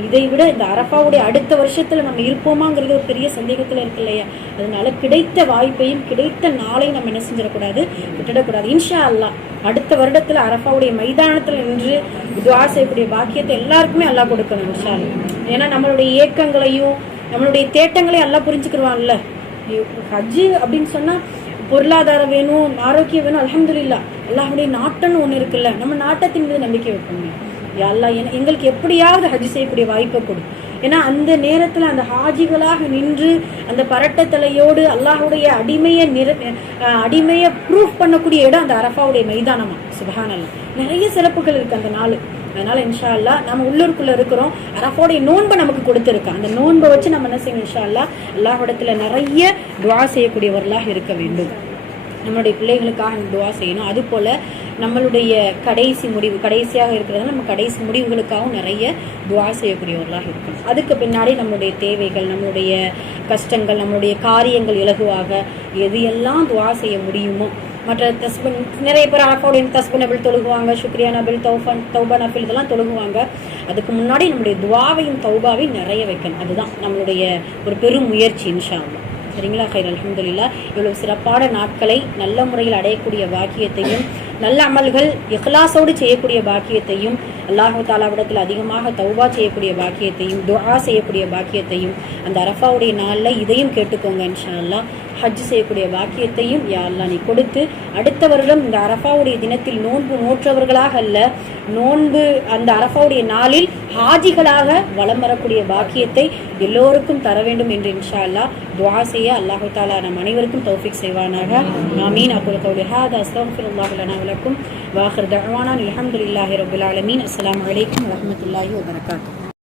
இதை விட இந்த அரஃபாவுடைய அடுத்த வருஷத்துல நம்ம இருப்போமாங்கிறது ஒரு பெரிய சந்தேகத்துல இருக்கு இல்லையா? அதனால கிடைத்த வாய்ப்பையும் கிடைத்த நாளையும் நம்ம என்ன செஞ்சிடக்கூடாது, விட்டுடக்கூடாது. இன்ஷா அல்லாஹ் அடுத்த வருடத்துல அரஃபாவுடைய மைதானத்துல நின்று துஆ செய்யக்கூடிய பாக்கியத்தை எல்லாருக்குமே அல்லாஹ் கொடுக்கணும் இன்ஷா அல்லாஹ். ஏன்னா நம்மளுடைய ஏக்கங்களையும் நம்மளுடைய தேட்டங்களையும் அல்லாஹ் புரிஞ்சுக்கிடுவான்ல. ஹஜ் அப்படின்னு சொன்னா பொருளாதாரம் வேணும், ஆரோக்கியம் வேணும். அல்ஹம்துலில்லாஹ் அல்லாஹ்வுடைய நாட்டம்னு ஒண்ணு இருக்குல்ல, நம்ம நாட்டத்தின் மீது நம்பிக்கை வைப்போம். அல்லாஹ் எங்களுக்கு எப்படியாவது ஹஜ் செய்யக்கூடிய வாய்ப்பை கொடு. ஏன்னா அந்த நேரத்துல அந்த ஹாஜிகளாக நின்று அந்த பரட்ட தலையோடு அல்லாஹுடைய அடிமையை ப்ரூஃப் பண்ணக்கூடிய இடம் அந்த அரஃபாவுடைய மைதானமா. சுப்ஹானல்லாஹ், நிறைய சிறப்புகள் இருக்கு அந்த நாள். அதனால இன்ஷா அல்லாஹ் நம்ம உள்ளூருக்குள்ள இருக்கிறோம், அரஃபாவுடைய நோன்பை நமக்கு கொடுத்துருக்கான். அந்த நோன்பை வச்சு நம்ம என்ன செய்யணும், இன்ஷா அல்லாஹ் அல்லாஹ்விடத்துல நிறைய துஆ செய்யக்கூடியவர்களாக இருக்க வேண்டும். நம்மளுடைய பிள்ளைகளுக்காக துஆ செய்யணும். அது போல நம்மளுடைய கடைசியாக இருக்கிறது நம்ம கடைசி முடிவுகளுக்காகவும் நிறைய துஆ செய்யக்கூடியவர்களாக இருக்கணும். அதுக்கு பின்னாடி நம்மளுடைய தேவைகள், நம்மளுடைய கஷ்டங்கள், நம்மளுடைய காரியங்கள் இலகுவாக எது எல்லாம் துஆ செய்ய முடியுமோ. மற்ற நிறைய பேர் அரஃபாவுடைய தஸ்பீஹ் நபில் தொழுகுவாங்க, சுக்ரியா நபில், தௌபா நபில் இதெல்லாம் தொழுகுவாங்க. அதுக்கு முன்னாடி நம்மளுடைய துஆவையும் தௌபாவையும் நிறைய வைக்கணும். அதுதான் நம்மளுடைய ஒரு பெரும் முயற்சி இன்ஷா அல்லாஹ். சரிங்களா? கைர் அல்ஹம்துலில்லாஹ். இவ்வளவு சிறப்பான நாட்களை நல்ல முறையில் அடையக்கூடிய பாக்கியத்தையும், நல்ல அமல்கள் இஹ்லாஸோடு செய்யக்கூடிய பாக்கியத்தையும், அல்லாஹு தாலாவிடத்தில் அதிகமாக தௌபா செய்யக்கூடிய பாக்கியத்தையும், துஆ செய்யக்கூடிய பாக்கியத்தையும், அந்த அரஃபாவுடைய நாளில் இதையும் கேட்டுக்கோங்க இன்ஷா அல்லாஹ். ஹஜ் செய்யக்கூடிய பாக்கியத்தையும் யா அல்லாஹ் நீ கொடுத்து, அடுத்த வருடம் இந்த அரஃபாவுடைய தினத்தில் நோன்பு நோற்றவர்களாக அல்ல, நோன்பு அந்த அரஃபாவுடைய நாளில் ஹாஜிகளாக வலம் வரக்கூடிய பாக்கியத்தை எல்லோருக்கும் தர வேண்டும் என்று இன்ஷா அல்லாஹ் துஆ செய்ய அல்லாஹு தஆலா நம் அனைவருக்கும் தௌஃபீக் செய்வானாக. ஆமீன். அகூலு கௌலி ஹாதா அஸ்தக்ஃபிருல்லாஹ் லனா வ லக்கும் வ ஆகிரு தஅவானா அல்ஹம்துலில்லாஹி ரப்பில் ஆலமீன். அஸ்ஸலாமு அலைக்கும் வ ரஹ்மத்துல்லாஹி வ பரகாத்துஹு.